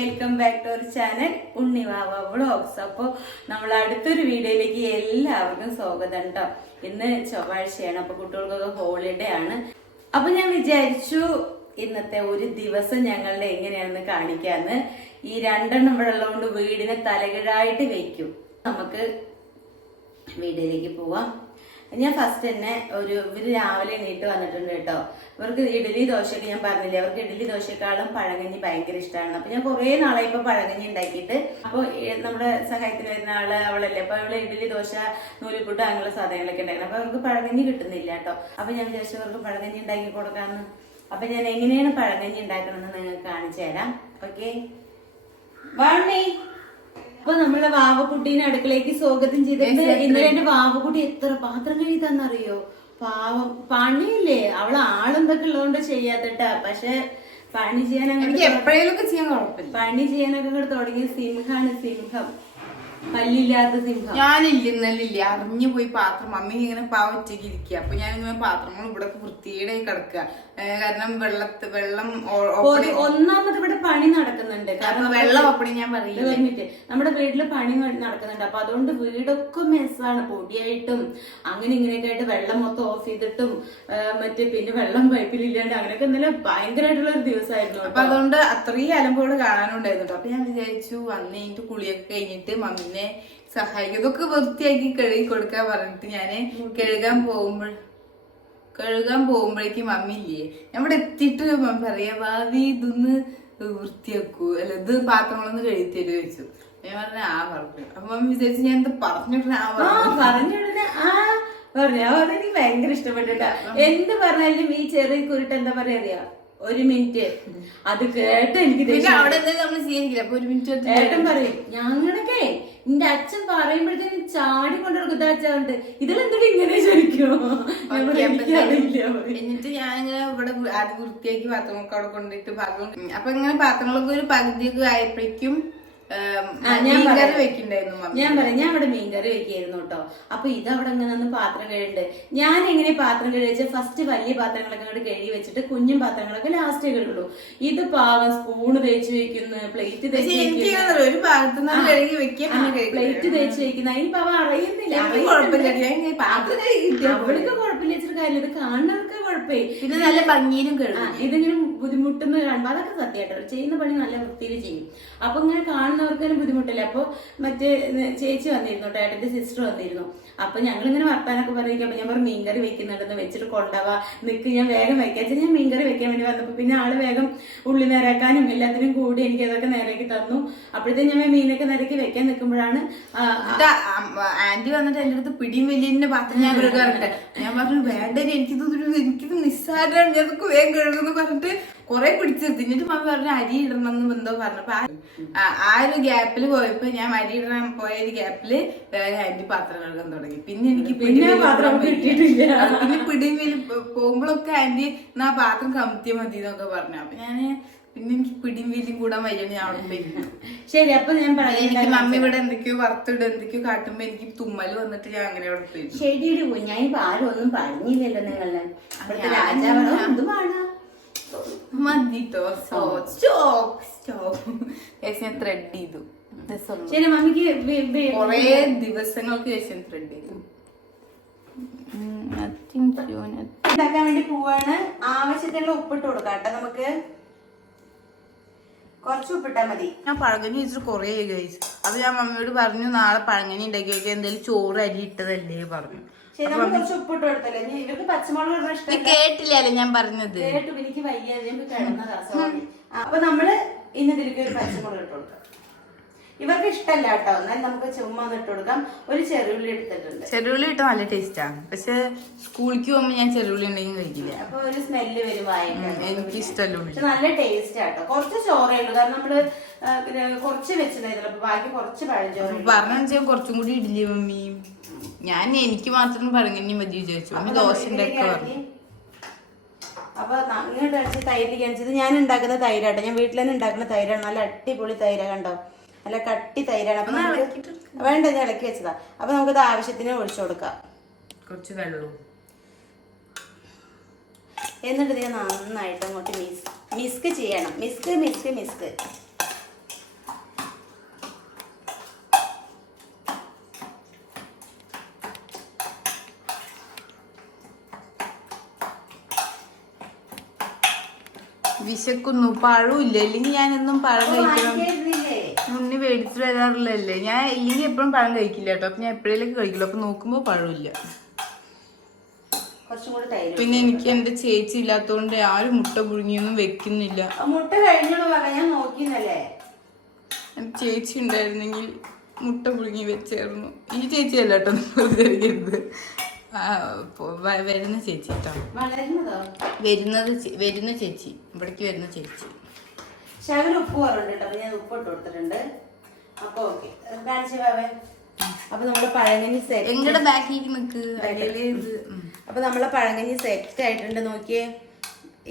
Welcome back to our channel Unnivava vlogs. അപ്പോൾ നമ്മൾ അടുത്തൊരു വീഡിയോയിലേക്ക് എല്ലാവർക്കും സ്വാഗതം കേട്ടോ. ഇന്ന് ചൊവ്വാഴ്ചയാണ്, അപ്പൊ കുട്ടികൾക്കൊക്കെ ഹോളിഡേ ആണ്. അപ്പൊ ഞാൻ വിചാരിച്ചു ഇന്നത്തെ ഒരു ദിവസം ഞങ്ങളുടെ എങ്ങനെയാണെന്ന് കാണിക്കാന്ന്. ഈ രണ്ടെണ്ണം ഇവിടെ ഉള്ളതുകൊണ്ട് വീടിനെ തലകീഴായിട്ട് വെക്കും. നമുക്ക് വീഡിയോയിലേക്ക് പോവാം. ഞാൻ ഫസ്റ്റ് തന്നെ ഇവര് രാവിലെ എണീറ്റ് വന്നിട്ടുണ്ട് കേട്ടോ. ഇവർക്ക് ഇഡലി ദോശയൊക്കെ ഞാൻ പറഞ്ഞില്ലേ, അവർക്ക് ഇഡലി ദോശയെക്കാളും പഴങ്കഞ്ഞി ഭയങ്കര ഇഷ്ടമാണ്. അപ്പൊ ഞാൻ കുറെ നാളെ ഇപ്പൊ പഴങ്കഞ്ഞി ഉണ്ടാക്കിയിട്ട്, അപ്പോൾ നമ്മുടെ സഹായത്തിന് വരുന്ന അവളല്ലേ, അപ്പൊ അവള് ഇഡലി ദോശ നൂലിപ്പുട്ട് അങ്ങനെയുള്ള സാധനങ്ങളൊക്കെ ഉണ്ടാക്കണം. അപ്പൊ അവർക്ക് പഴങ്കഞ്ഞി കിട്ടുന്നില്ല കേട്ടോ. അപ്പൊ ഞാൻ വിചാരിച്ചു അവർക്ക് പഴങ്കഞ്ഞി ഉണ്ടാക്കി കൊടുക്കാമെന്ന്. അപ്പൊ ഞാൻ എങ്ങനെയാണ് പഴങ്കഞ്ഞി ഉണ്ടാക്കണമെന്ന് നിങ്ങൾക്ക് കാണിച്ചു തരാം. ഓക്കെ, വാണി. അപ്പൊ നമ്മളെ വാവക്കുട്ടീനെ അടുക്കളയ്ക്ക് സ്വാഗതം ചെയ്തിട്ട് ഇന്നലെ എന്റെ വാവക്കുട്ടി എത്ര പാത്രം കഴിയുന്നറിയോ? പാവം, പണിയില്ലേ, അവള് ആളെന്തൊക്കെ ഉള്ളതുകൊണ്ട് ചെയ്യാത്തട്ടാ. പക്ഷെ പണി ചെയ്യാൻ എപ്പോഴേലൊക്കെ ചെയ്യാൻ കുഴപ്പമില്ല. പണി ചെയ്യാനൊക്കെ തുടങ്ങിയ സിംഹാണ്, സിംഹം, പല്ലില്ലാത്ത സിംഹം. ഞാനില്ല അറിഞ്ഞു പോയി പാത്രം മമ്മി ഇങ്ങനെ പാവച്ചേക്ക് ഇരിക്കുക. അപ്പൊ ഞാനിങ്ങനെ പാത്രങ്ങൾ ഇവിടെ വൃത്തിയുടെ കിടക്കുക. കാരണം വെള്ളം ഒന്നാമത് ഇവിടെ പണി നടക്കുന്നുണ്ട്. കാരണം വെള്ളം അപ്പടി ഞാൻ പറഞ്ഞിട്ട് നമ്മുടെ വീട്ടില് പണി നടക്കുന്നുണ്ട്. അപ്പൊ അതുകൊണ്ട് വീടൊക്കെ മെസ്സാണ്, പൊടിയായിട്ടും അങ്ങനെ ഇങ്ങനെയൊക്കെ ആയിട്ട് വെള്ളം മൊത്തം ഓഫ് ചെയ്തിട്ടും പിന്നെ വെള്ളം പൈപ്പിലില്ലാണ്ട് അങ്ങനെയൊക്കെ ഇന്നലെ ഭയങ്കരമായിട്ടുള്ള ഒരു ദിവസമായിരുന്നു. അപ്പൊ അതുകൊണ്ട് അത്രയും അലമ്പോട് കാണാനുണ്ടായിരുന്നു. അപ്പൊ ഞാൻ വിചാരിച്ചു വന്നിട്ട് കുളിയൊക്കെ കഴിഞ്ഞിട്ട് മമ്മീനെ സഹായിക്കും. ഇതൊക്കെ വൃത്തിയാക്കി കഴുകി കൊടുക്കാൻ പറഞ്ഞിട്ട് ഞാന് കഴുകാൻ പോകുമ്പോഴേക്കും മമ്മി ഇല്ലേ, ഞാൻ ഇവിടെ എത്തിയിട്ട് മമ്മി പറയാ ഭാവി ഇതൊന്ന് വൃത്തിയാക്കൂ, അല്ല ഇത് പാത്രങ്ങളൊന്ന് കഴുകി തരുമോ ചോദിച്ചു. ഞാൻ പറഞ്ഞ പറഞ്ഞു. അപ്പൊ മമ്മി വിചാരിച്ചു ഞാൻ എന്താ പറഞ്ഞിട്ട് എനിക്ക് ഭയങ്കര ഇഷ്ടപ്പെട്ടിട്ടാ. എന്ത് പറഞ്ഞാലും ഈ ചെറിയ കുരുട്ട് എന്താ പറയാ, ഒരു മിനിറ്റ് അത് കേട്ട് എനിക്ക് അവിടെ നമ്മൾ ചെയ്യാനില്ല. അപ്പൊ ഒരു മിനിറ്റ് ഏട്ടൻ പറയും, ഞങ്ങളൊക്കെ എന്റെ അച്ഛൻ പറയുമ്പോഴത്തേനും ചാടി കൊണ്ടുകൊടുക്കുന്നുണ്ട്, ഇതിലെന്തൊക്കെ ഇങ്ങനെ ചോദിക്കുമോ? എന്നിട്ട് ഞാനിങ്ങനെ ഇവിടെ ആദ്യം വൃത്തിയാക്കി പാത്രങ്ങളൊക്കെ അവിടെ കൊണ്ടിട്ട് അപ്പൊ ഇങ്ങനെ പാത്രങ്ങളൊക്കെ ഒരു പകുതിയൊക്കെ ആയപ്പോഴേക്കും ഞാൻ പറയാം, ഞാൻ ഇവിടെ മീൻകറി വെക്കായിരുന്നു കേട്ടോ. അപ്പൊ ഇതവിടെ ഇങ്ങനെ പാത്രം കഴുകുന്നുണ്ട്. ഞാൻ എങ്ങനെ പാത്രം കഴുകിച്ച ഫസ്റ്റ് വലിയ പാത്രങ്ങളൊക്കെ അങ്ങോട്ട് കഴുകി വെച്ചിട്ട് കുഞ്ഞും പാത്രങ്ങളൊക്കെ ലാസ്റ്റ് കഴുകുള്ളൂ. ഇത് പാവം സ്പൂണ് തേച്ച് വെക്കുന്നു, പ്ലേറ്റ് തേച്ച് പ്ലേറ്റ് തേച്ച് വെക്കുന്ന അതിന് പാവം അറിയുന്നില്ല. അവൾക്ക് കുഴപ്പമില്ല വെച്ചിട്ട് കാര്യമില്ല, ഇത് കാണുന്നവർക്ക് കുഴപ്പമേ. പിന്നെ നല്ല ഭംഗിയിലും കഴുകും. ഇതിങ്ങനെ ബുദ്ധിമുട്ടുന്ന കാണുമ്പോ അതൊക്കെ സത്യമായിട്ടോ, ചെയ്യുന്ന പണി നല്ല വൃത്തിയിൽ ചെയ്യും. അപ്പൊ ഇങ്ങനെ കാണുന്നവർക്ക് തന്നെ ബുദ്ധിമുട്ടില്ല. അപ്പൊ മറ്റേ ചേച്ചി വന്നിരുന്നു കേട്ടോ, ഏട്ടന്റെ സിസ്റ്റർ വന്നിരുന്നു. അപ്പൊ ഞങ്ങളിങ്ങനെ വർത്താനൊക്കെ പറയുക. അപ്പൊ ഞാൻ പറഞ്ഞു മീൻകറി വെക്കുന്നുണ്ടെന്ന്, വെച്ചിട്ട് കൊണ്ടുപോവാ നിക്ക്, ഞാൻ വേഗം വെക്കാച്ച. ഞാൻ മീൻകറി വെക്കാൻ വേണ്ടി വന്നപ്പോ പിന്നെ ആള് വേഗം ഉള്ളി നേരാക്കാനും എല്ലാത്തിനും കൂടി എനിക്ക് അതൊക്കെ നേരാക്കി തന്നു. അപ്പോഴത്തേക്കും ഞാൻ മീനൊക്കെ നേരാക്കി വെക്കാൻ നിൽക്കുമ്പോഴാണ് ആന്റി വന്നിട്ട് എന്റെ അടുത്ത് പിടിയും വലിയ പാത്രം ഞാൻ കഴുകാറുണ്ട്. ഞാൻ പറഞ്ഞു വേണ്ട, എനിക്കിത് നിസ്സാരമാണ്, ഞാൻ അതൊക്കെ വേഗം കഴുകുന്നു പറഞ്ഞിട്ട് കൊറേ പിടിച്ചു തിന്നിട്ട് മമ്മി പറഞ്ഞു അരി ഇടണം എന്ന് എന്തോ പറഞ്ഞപ്പോ ആ ഒരു ഗ്യാപ്പിൽ പോയപ്പോ ഞാൻ അരി ഇടാൻ പോയ ഒരു ഗ്യാപ്പില് വേറെ ആന്റി പാത്രം കഴുകാൻ തുടങ്ങി. പിന്നെ എനിക്ക് പിന്നെ പിടിയും വലി പോകുമ്പോഴൊക്കെ ആന്റി എന്നാ പാത്രം കമത്തിയാ മതി എന്നൊക്കെ പറഞ്ഞു. അപ്പൊ ഞാന് പിന്നെ എനിക്ക് പിടിയും വലിയും കൂടാൻ വയ്യാണ് ഞാൻ അവിടെ പോയി. ശരി, അപ്പൊ ഞാൻ പറയാം, മമ്മി ഇവിടെ എന്തൊക്കെയോ വറുത്തിട്ട് എന്തൊക്കെയോ കാട്ടുമ്പോ എനിക്ക് തുമ്മല് വന്നിട്ട് ഞാൻ അങ്ങനെ അവിടെ പോയി. ശരിയുടെ പോയി. ഞാൻ ഇപ്പൊ ആരും ഒന്നും പറഞ്ഞില്ലല്ലോ നിങ്ങളെ. രാജാവോ എന്തുമാണ് മതിട്ടോ ഞാൻ ത്രെഡ് ചെയ്തു. ശരി, മമ്മിക്ക് കൊറേ ദിവസങ്ങൾക്ക് ശേഷം ത്രെഡ് ചെയ്തു. ഉണ്ടാക്കാൻ വേണ്ടി പോവാണ്. ആവശ്യത്തിനുള്ള ഉപ്പിട്ട് കൊടുക്കാം കേട്ടോ. നമുക്ക് കുറച്ച് ഉപ്പിട്ടാ മതി. ഞാൻ പഴങ്കഞ്ഞി വെച്ചിട്ട് കൊറേ കഴിച്ചു. അത് ഞാൻ മമ്മിയോട് പറഞ്ഞു നാളെ പഴങ്കഞ്ഞി ഉണ്ടാക്കി വെക്കാൻ, എന്തായാലും ചോറ് അരി ഇട്ടതല്ലേ പറഞ്ഞു. കുറച്ച് ഉപ്പിട്ട് കൊടുത്തല്ലേ, ഇവർക്ക് പച്ചമുളക് ഇഷ്ടം കേട്ടില്ലല്ലോ ഞാൻ പറഞ്ഞത്. കേട്ടു, എനിക്ക് വയ്യാതെ കിടന്നതാ. സോറി. അപ്പൊ നമ്മള് ഇന്ന് ഇതിലേക്ക് ഒരു പച്ചമുളക് ഇട്ട് കൊടുക്കാം. ഇവർക്ക് ഇഷ്ടമല്ല കേട്ടോ, എന്നാലും നമുക്ക് ചുമ്മാ ഇട്ട് കൊടുക്കാം. ഒരു ചെറുള്ളി എടുത്തിട്ടുണ്ട്. ചെറുള്ളി ഇട്ട് നല്ല ടേസ്റ്റാണ്, പക്ഷെ സ്കൂളിലേക്ക് പോകുമ്പോ ഞാൻ ചെറുള്ളി ഉണ്ടെങ്കിൽ കഴിക്കില്ല. അപ്പൊ ഒരു സ്മെല്ല് വരും വായന. എനിക്ക് ഇഷ്ടമല്ല, പക്ഷെ നല്ല ടേസ്റ്റ് ആട്ടോ. കുറച്ച് ചോറേ ഉള്ളൂ, കാരണം നമ്മള് കുറച്ച് വെച്ചിട്ടുണ്ടായിരുന്നു. അപ്പൊ ബാക്കി കുറച്ച് പഴഞ്ചോറ് പറഞ്ഞാൽ കുറച്ചും കൂടി ഇഡ്ഡലി മമ്മി. ഞാൻ എനിക്ക് മാത്രം പഴങ്കഞ്ഞി മതി വിചാരിച്ചു. മമ്മി ദോശ ഉണ്ടാക്കി പറഞ്ഞു. അപ്പൊ ഇങ്ങോട്ട് അടിച്ച് തൈരിലേക്ക് അടിച്ചത് ഞാൻ ഉണ്ടാക്കുന്ന തൈരാട്ടോ. ഞാൻ വീട്ടിൽ തന്നെ ഉണ്ടാക്കുന്ന തൈരാണ്. നല്ല അടിപൊളി തൈര, കണ്ടോ, നല്ല കട്ടി തൈരാണ്. അപ്പൊ വേണ്ട, ഞാൻ ഇളക്കി വെച്ചതാ. അപ്പൊ നമുക്കത് ആവശ്യത്തിന് ഒഴിച്ചു കൊടുക്കാം. കുറച്ച് വെള്ളവും എന്നിട്ട് ഇത് നന്നായിട്ട് അങ്ങോട്ട് മിസ്ക് ചെയ്യണം. മിസ്ക് വിശക്കുന്നു, പഴമില്ല. ഇല്ലെങ്കിൽ ഞാൻ എന്നും പഴം കഴിക്കണം. വാങ്ങിക്കായിരുന്നില്ലേ? ഉണ്ണി മേടിച്ചിട്ട് വരാറില്ലല്ലേ. ഞാൻ ഇല്ലെങ്കിൽ എപ്പോഴും പഴം കഴിക്കില്ല കേട്ടോ. അപ്പൊ ഞാൻ എപ്പോഴേലും കഴിക്കില്ല. അപ്പൊ നോക്കുമ്പോ പഴമില്ല. കുറച്ചും കൂടെ തൈര്. പിന്നെ എനിക്ക് എന്റെ ചേച്ചി ഇല്ലാത്തോണ്ട് ആരും മുട്ട പുഴുങ്ങിയൊന്നും വെക്കുന്നില്ല. മുട്ട കഴിഞ്ഞോളൂ പറയാ, ഞാൻ നോക്കിന്നല്ലേ. എന്റെ ചേച്ചി ഉണ്ടായിരുന്നെങ്കിൽ മുട്ട പുഴുങ്ങി വെച്ചായിരുന്നു. ഈ ചേച്ചി അല്ല കേട്ടോ, കരുതരുത്. വരുന്ന ചേച്ചി കേട്ടോ. വരുന്ന ചേച്ചി, ഇവിടേക്ക് വരുന്ന ചേച്ചി. ശകലം ഉപ്പ് കുറവുണ്ട്. അപ്പൊ ഞാൻ ഉപ്പ് ഇട്ട് കൊടുത്തിട്ടുണ്ട്. അപ്പൊ ഓക്കെ, അപ്പൊ നമ്മള് പഴങ്കഞ്ഞി സെറ്റ്. എങ്ങടെ ബാക്കിൽ നിക്ക്. അപ്പൊ നമ്മളെ പഴങ്കഞ്ഞി സെറ്റ് ആയിട്ടുണ്ട്. നോക്കിയേ,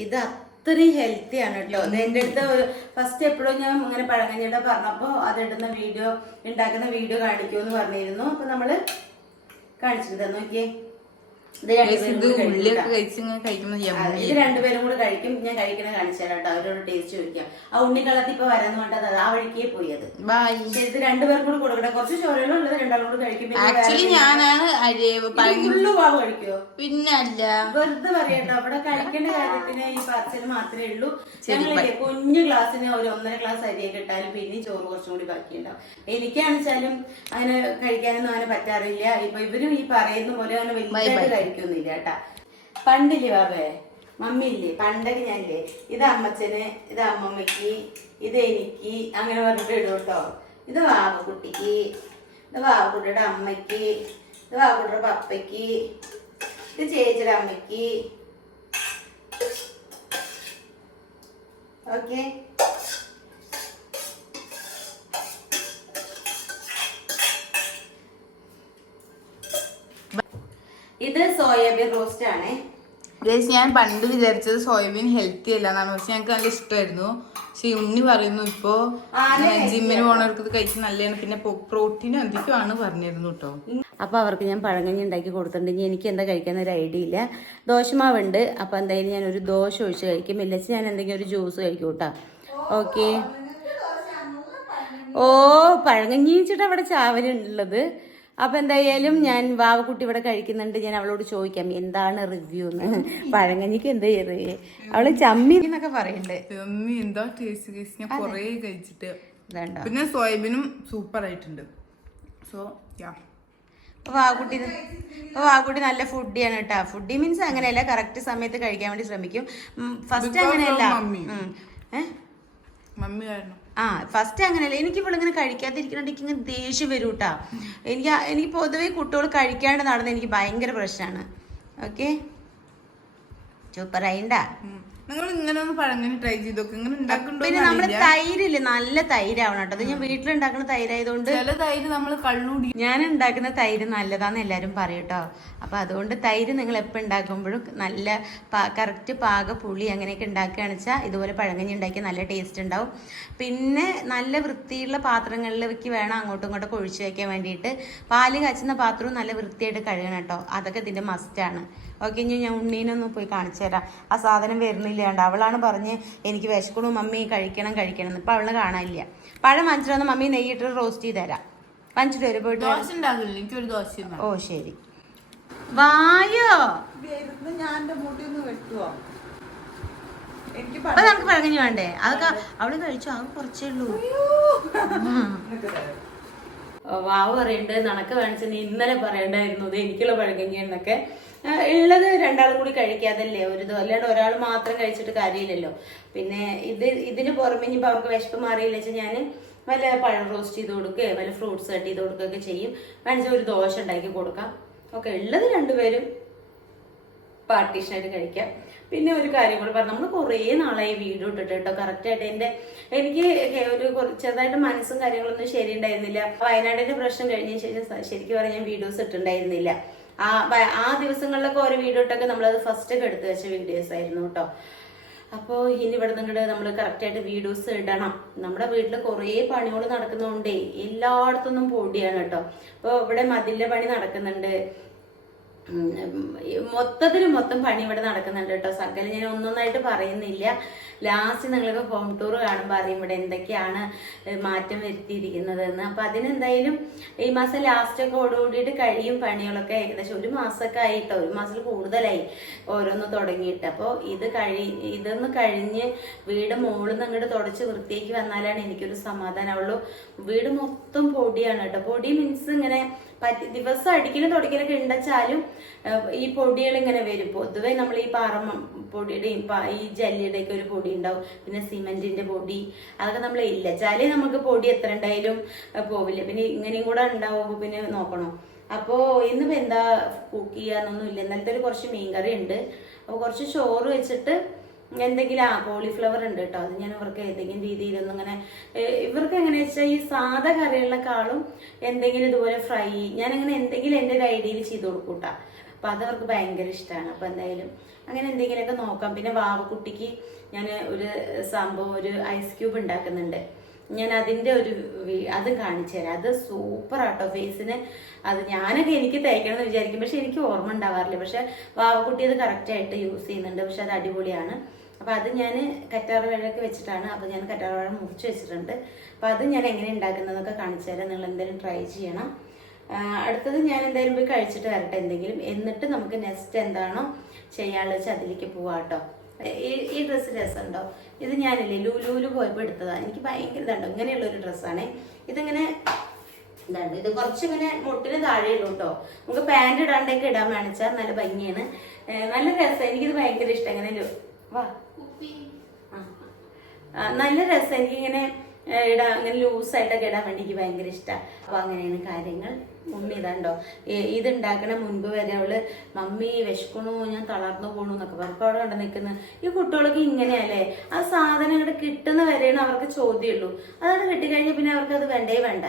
ഇത് അത്രയും ഹെൽത്തി ആണ് കേട്ടോ. അത് എന്റെ അടുത്ത് ഫസ്റ്റ് എപ്പോഴും ഞാൻ ഇങ്ങനെ പഴങ്കഞ്ഞിയുടെ പറഞ്ഞപ്പോ അതിടുന്ന വീഡിയോ, ഉണ്ടാക്കുന്ന വീഡിയോ കാണിക്കുമെന്ന് പറഞ്ഞിരുന്നു. അപ്പൊ നമ്മള് കാണിച്ചിട്ടുണ്ട്. നോക്കിയേ, ഇത് രണ്ടുപേരും കൂടെ കഴിക്കും. ഞാൻ കഴിക്കണ കാണിച്ചു തരാം കേട്ടോ. അവരോട് ടേസ്റ്റ് ചോദിക്കാം. ആ ഉണ്ണിക്കളത്തി ഇപ്പൊ വരാന്ന് പറഞ്ഞത് ആ വഴിക്കേ പോയത്. ഇത് രണ്ടുപേരും കൂടെ കൊടുക്കട്ടെ. കുറച്ച് ചോരകളും ഉള്ളത് രണ്ടാളും കൂടെ കഴിക്കും. കഴിക്കോ? പിന്നെ അല്ല, വെറുതെ പറയട്ടോ. അവിടെ കഴിക്കേണ്ട കാര്യത്തിന് ഈ പറച്ചിൽ മാത്രമേ ഉള്ളൂ. ഞങ്ങളില്ലേ കുഞ്ഞു ഗ്ലാസ്സിന് ഒരു 1.5 ഗ്ലാസ് അരിയൊക്കെ ഇട്ടാലും പിന്നെയും ചോറ് കുറച്ചും കൂടി ബാക്കിയുണ്ടാവും. എനിക്കാണെച്ചാലും അങ്ങനെ കഴിക്കാനൊന്നും അങ്ങനെ പറ്റാറില്ല. ഇപ്പൊ ഇവരും ഈ പറയുന്ന പോലെ അങ്ങനെ വലിയ കഴിക്കൊന്നുമില്ല കേട്ടാ. പണ്ടില്ലേ ബാബേ, മമ്മി ഇല്ലേ, പണ്ടൊക്കെ ഞാനില്ലേ, ഇത് അമ്മച്ചന്, ഇത് അമ്മമ്മക്ക്, ഇത് എനിക്ക്, അങ്ങനെ പറഞ്ഞിട്ട് ഇടും കേട്ടോ. ഇത് വാവക്കുട്ടിക്ക്, ഇത് വാവക്കുട്ടിയുടെ അമ്മയ്ക്ക്, ഇത് വാവക്കുട്ടിയുടെ പപ്പയ്ക്ക്, ഇത് ചേച്ചിയുടെ അമ്മയ്ക്ക്. ഓക്കെ, ഇത് സോയാബീൻ റോസ്റ്റ് ആണ്. ഞാൻ പണ്ട് വിചാരിച്ചത് സോയാബീൻ ഹെൽത്തി അല്ല എന്നാണ്. പക്ഷെ ഞങ്ങൾക്ക് നല്ല ഇഷ്ടമായിരുന്നു. പക്ഷെ ഉണ്ണി പറയുന്നു ഇപ്പൊ ജിമ്മിന് പോണവർക്ക് ഇത് കഴിച്ച് നല്ലതാണ്, പിന്നെ പ്രോട്ടീൻ അധികമാണ് പറഞ്ഞിരുന്നു കേട്ടോ. അപ്പൊ അവർക്ക് ഞാൻ പഴങ്കഞ്ഞി ഉണ്ടാക്കി കൊടുത്തിട്ടുണ്ടെങ്കിൽ എനിക്ക് എന്താ കഴിക്കാൻ ഒരു ഐഡിയ ഇല്ല. ദോശമാവുണ്ട്. അപ്പൊ എന്തായാലും ഞാൻ ഒരു ദോശ ഒഴിച്ച് കഴിക്കും. ഇല്ലെങ്കിൽ ഞാൻ എന്തെങ്കിലും ഒരു ജ്യൂസ് കഴിക്കും കേട്ടോ. ഓക്കെ. ഓ, പഴങ്കഞ്ഞി വെച്ചിട്ട് അവിടെ ചാവലുള്ളത്. അപ്പൊ എന്തായാലും ഞാൻ വാവക്കുട്ടി ഇവിടെ കഴിക്കുന്നുണ്ട്. ഞാൻ അവളോട് ചോദിക്കാം എന്താണ് റിവ്യൂ എന്ന്. പഴങ്കഞ്ഞിക്ക് എന്താ ചെയ്ത് അവള് ചമ്മി എന്നൊക്കെ പറയണ്ടേ. എന്താ ടേസ്റ്റ്, ഞാൻ കൊറേ കഴിച്ചിട്ട്. പിന്നെ സോയാബീനും സൂപ്പർ ആയിട്ടുണ്ട്. സോ വാവക്കുട്ടി നല്ല ഫുഡിയാണ് കേട്ടാ. ഫുഡി മീൻസ് അങ്ങനെയല്ല, കറക്റ്റ് സമയത്ത് കഴിക്കാൻ വേണ്ടി ശ്രമിക്കും. ഫസ്റ്റ് അങ്ങനെയല്ല. മമ്മി കാരണം ഫസ്റ്റ് അങ്ങനെയല്ല. എനിക്ക് ഇങ്ങനെ കഴിക്കാതിരിക്കണമെങ്കിൽ ഇങ്ങനെ ദേഷ്യം വരും കേട്ടാ. എനിക്ക് പൊതുവെ കുട്ടികൾ കഴിക്കാണ്ട് നടന്നത് എനിക്ക് ഭയങ്കര പ്രശ്നമാണ്. ഓക്കെ, സൂപ്പറായിണ്ടാ. നിങ്ങൾ ഇങ്ങനെ ഒന്ന് പഴങ്ങനെ ട്രൈ ചെയ്തോക്കെ. പിന്നെ നമ്മുടെ തൈരില്ലേ, നല്ല തൈരാവണം കേട്ടോ. അത് ഞാൻ വീട്ടിലുണ്ടാക്കുന്ന തൈരായതുകൊണ്ട്. തൈര് നമ്മൾ കള്ളൂടി. ഞാൻ ഉണ്ടാക്കുന്ന തൈര് നല്ലതാന്ന് എല്ലാരും പറയും കേട്ടോ. അപ്പൊ അതുകൊണ്ട് തൈര് നിങ്ങൾ എപ്പോൾ ഉണ്ടാക്കുമ്പോഴും നല്ല കറക്റ്റ് പാക പുളി അങ്ങനെയൊക്കെ ഉണ്ടാക്കുകയാണെന്ന് വെച്ചാൽ ഇതുപോലെ പഴങ്കഞ്ഞി ഉണ്ടാക്കി നല്ല ടേസ്റ്റ് ഉണ്ടാവും. പിന്നെ നല്ല വൃത്തിയുള്ള പാത്രങ്ങളിലേക്ക് വേണം അങ്ങോട്ടും ഇങ്ങോട്ടും ഒഴിച്ചു വയ്ക്കാൻ വേണ്ടിയിട്ട്. പാല് കാച്ചുന്ന പാത്രവും നല്ല വൃത്തിയായിട്ട് കഴുകണം കേട്ടോ. അതൊക്കെ ഇതിന്റെ മസ്റ്റാണ്. ഓക്കെ, ഇനി ഞാൻ ഉണ്ണീനൊന്ന് പോയി കാണിച്ചു തരാം. ആ സാധനം വരുന്നില്ലാണ്ട്. അവളാണ് പറഞ്ഞ് എനിക്ക് വിശക്കണു മമ്മി, കഴിക്കണം എന്ന്. ഇപ്പൊ അവള് കാണാനില്ല. പഴം വാങ്ങിച്ചിട്ട് വന്ന് മമ്മി നെയ്യിട്ട് റോസ്റ്റ് ചെയ്ത് തരാം. വാങ്ങിച്ചിട്ട് വരും പോയിട്ട്. ഓ ശരി, വായോ. അപ്പൊ നമുക്ക് പഴങ്കഞ്ഞി വേണ്ടേ? അതൊക്കെ അവള് കഴിച്ചു. അത് കുറച്ചേ ഉള്ളൂ. വാവ് പറയുന്നുണ്ട് നണക്ക് വേണിച്ച ഇന്നലെ പറയണ്ടായിരുന്നു എനിക്കുള്ള പഴങ്കഞ്ഞി എന്നൊക്കെ. ഉള്ളത് രണ്ടാളും കൂടി കഴിക്കാതല്ലേ ഒരു ഇത്, അല്ലാണ്ട് ഒരാൾ മാത്രം കഴിച്ചിട്ട് കാര്യമില്ലല്ലോ. പിന്നെ ഇതിന് പുറമെ ഇനിയിപ്പോൾ അവർക്ക് വിശപ്പ് മാറിയില്ല വെച്ചാൽ ഞാൻ വല്ല പഴം റോസ്റ്റ് ചെയ്ത് കൊടുക്കുകയോ വല്ല ഫ്രൂട്ട്സ് കട്ട് ചെയ്ത് കൊടുക്കുകയൊക്കെ ചെയ്യും. വേണമെങ്കിൽ ഒരു ദോശ ഉണ്ടാക്കി കൊടുക്കാം. ഓക്കെ, ഉള്ളത് രണ്ടുപേരും പാർട്ടീഷനായിട്ട് കഴിക്കാം. പിന്നെ ഒരു കാര്യം കൂടി പറഞ്ഞു, നമ്മൾ കുറേ നാളായി വീഡിയോ ഇട്ടിട്ട് കേട്ടോ. കറക്റ്റായിട്ട് എനിക്ക് ഒരു ചെറുതായിട്ട് മനസ്സും കാര്യങ്ങളൊന്നും ശരിയുണ്ടായിരുന്നില്ല. വയനാടിന്റെ പ്രശ്നം കഴിഞ്ഞ ശേഷം ശരിക്കും പറഞ്ഞാൽ ഞാൻ വീഡിയോസ് ഇട്ടുണ്ടായിരുന്നില്ല. ആ ദിവസങ്ങളിലൊക്കെ ഓരോ വീഡിയോ ഇട്ടൊക്കെ നമ്മളത് ഫസ്റ്റ് ഒക്കെ എടുത്ത് വെച്ച വീഡിയോസ് ആയിരുന്നു കേട്ടോ. അപ്പോൾ ഇനി ഇവിടെ നിങ്ങളുടെ നമ്മൾ കറക്റ്റായിട്ട് വീഡിയോസ് ഇടണം. നമ്മുടെ വീട്ടിൽ കുറേ പണികൾ നടക്കുന്നതുകൊണ്ടേ എല്ലായിടത്തൊന്നും പൊടിയാണ് കേട്ടോ. അപ്പോൾ ഇവിടെ മതിലിന്റെ പണി നടക്കുന്നുണ്ട്. മൊത്തം പണി ഇവിടെ നടക്കുന്നുണ്ട് കേട്ടോ. സകലം ഞാൻ ഒന്നൊന്നായിട്ട് പറയുന്നില്ല. ലാസ്റ്റ് നിങ്ങൾക്ക് ഹോം ടൂർ കാണുമ്പോൾ അറിയും ഇവിടെ എന്തൊക്കെയാണ് മാറ്റം വരുത്തിയിരിക്കുന്നത് എന്ന്. അപ്പൊ അതിനെന്തായാലും ഈ മാസം ലാസ്റ്റ് ഒക്കെ ഓടുകൂടിയിട്ട് കഴിയും പണികളൊക്കെ. ഏകദേശം ഒരു മാസമൊക്കെ ആയിട്ടോ, ഒരു മാസത്തിൽ കൂടുതലായി ഓരോന്ന് തുടങ്ങിയിട്ട്. അപ്പോൾ ഇതൊന്ന് കഴിഞ്ഞ് വീട് മുകളിൽ നിന്ന് അങ്ങോട്ട് തുടച്ച് വൃത്തിയാക്കി വന്നാലാണ് എനിക്കൊരു സമാധാനമുള്ളൂ. വീട് മൊത്തം പൊടിയാണ് കേട്ടോ. പൊടി മീൻസ് ഇങ്ങനെ ദിവസം അടിക്കലും തുടക്കലൊക്കെ ഉണ്ടെച്ചാലും ഈ പൊടികൾ ഇങ്ങനെ വരും. പൊതുവെ നമ്മൾ ഈ പൊടിയുടെയും ഈ ജല്ലിയുടെ ഒക്കെ ഒരു പൊടി ഉണ്ടാവും, പിന്നെ സിമെന്റിന്റെ പൊടി, അതൊക്കെ നമ്മൾ ഇല്ലച്ചാലേ നമുക്ക് പൊടി എത്ര ഉണ്ടായാലും പോവില്ല. പിന്നെ ഇങ്ങനെയും കൂടെ ഉണ്ടാവുമ്പോൾ പിന്നെ നോക്കണം. അപ്പോ ഇന്നിപ്പോ എന്താ കുക്ക് ചെയ്യാന്നൊന്നും ഇല്ല. ഇന്നലത്തെ ഒരു കുറച്ച് മീൻകറി ഉണ്ട്. അപ്പൊ കുറച്ച് ചോറ് വെച്ചിട്ട് എന്തെങ്കിലും കോളിഫ്ലവർ ഉണ്ട് കേട്ടോ. അത് ഞാൻ ഇവർക്ക് ഏതെങ്കിലും രീതിയിലൊന്നും ഇങ്ങനെ ഇവർക്ക് എങ്ങനെയാ വെച്ചാൽ ഈ സാധാ കറികളിനെക്കാളും എന്തെങ്കിലും ഇതുപോലെ ഫ്രൈ ഞാനങ്ങനെ എന്തെങ്കിലും എൻ്റെ ഒരു ഐഡിയയിൽ ചെയ്ത് കൊടുക്കൂട്ടാ. അപ്പൊ അതവർക്ക് ഭയങ്കര ഇഷ്ടമാണ്. അപ്പൊ എന്തായാലും അങ്ങനെ എന്തെങ്കിലുമൊക്കെ നോക്കാം. പിന്നെ വാവക്കുട്ടിക്ക് ഞാൻ ഒരു സംഭവം, ഒരു ഐസ് ക്യൂബ് ഉണ്ടാക്കുന്നുണ്ട്. ഞാൻ അതിന്റെ അത് കാണിച്ചു തരാം. അത് സൂപ്പർ ആട്ടോ ഫേസിന്. അത് ഞാനൊക്കെ എനിക്ക് തേക്കണം എന്ന് വിചാരിക്കും, പക്ഷെ എനിക്ക് ഓർമ്മ ഉണ്ടാവാറില്ല. പക്ഷെ വാവക്കുട്ടി അത് കറക്റ്റ് ആയിട്ട് യൂസ് ചെയ്യുന്നുണ്ട്. പക്ഷെ അത് അടിപൊളിയാണ്. അപ്പൊ അത് ഞാൻ കറ്റാർ വാഴയൊക്കെ വെച്ചിട്ടാണ്. അപ്പൊ ഞാൻ കറ്റാർ വാഴ മുറിച്ച് വെച്ചിട്ടുണ്ട്. അപ്പൊ അത് ഞാൻ എങ്ങനെ ഉണ്ടാക്കുന്നതൊക്കെ കാണിച്ചു തരാം. നിങ്ങൾ എന്തായാലും ട്രൈ ചെയ്യണം. അടുത്തത് ഞാൻ എന്തായാലും പോയി കഴിച്ചിട്ട് വരട്ടെ എന്തെങ്കിലും. എന്നിട്ട് നമുക്ക് നെക്സ്റ്റ് എന്താണോ ചെയ്യാനുള്ളത് വെച്ചാൽ അതിലേക്ക് പോവാട്ടോ. ഈ ഡ്രസ്സ് രസമുണ്ടോ? ഇത് ഞാനില്ലേ ലൂലൂല് പോയപ്പോൾ എടുത്തതാണ്. എനിക്ക് ഭയങ്കര ഇതുണ്ടോ ഇങ്ങനെയുള്ള ഒരു ഡ്രസ്സാണ്. ഇതിങ്ങനെ ഇതാണ്. ഇത് കുറച്ചിങ്ങനെ മുട്ടിന് താഴെ ഇടും കേട്ടോ. നമുക്ക് പാൻറ് ഇടാണ്ടൊക്കെ ഇടാൻ വേണിച്ചാൽ നല്ല ഭംഗിയാണ്, നല്ല രസം. എനിക്കിത് ഭയങ്കര ഇഷ്ടം. എങ്ങനെ വാ നല്ല രസം. എനിക്കിങ്ങനെ ഇടാൻ അങ്ങനെ ലൂസായിട്ടൊക്കെ ഇടാൻ വേണ്ടി എനിക്ക് ഭയങ്കര ഇഷ്ടമാണ്. അപ്പൊ അങ്ങനെയാണ് കാര്യങ്ങൾ. ഉണ്ണി ഇതാണ്ടോ ഇത് ഉണ്ടാക്കണ മുൻപ് വരെ അവള് മമ്മി വിശക്കണു, ഞാൻ തളർന്നു പോണു എന്നൊക്കെ പറഞ്ഞു. അപ്പൊ അവിടെ കണ്ട് നിൽക്കുന്നത് ഈ കുട്ടികളൊക്കെ ഇങ്ങനെയല്ലേ, ആ സാധനം ഇവിടെ കിട്ടുന്ന വരെയാണ് അവർക്ക് ചോദ്യമുള്ളൂ. അതാണ് കിട്ടിക്കഴിഞ്ഞാൽ പിന്നെ അവർക്ക് അത് വേണ്ടേ വേണ്ട.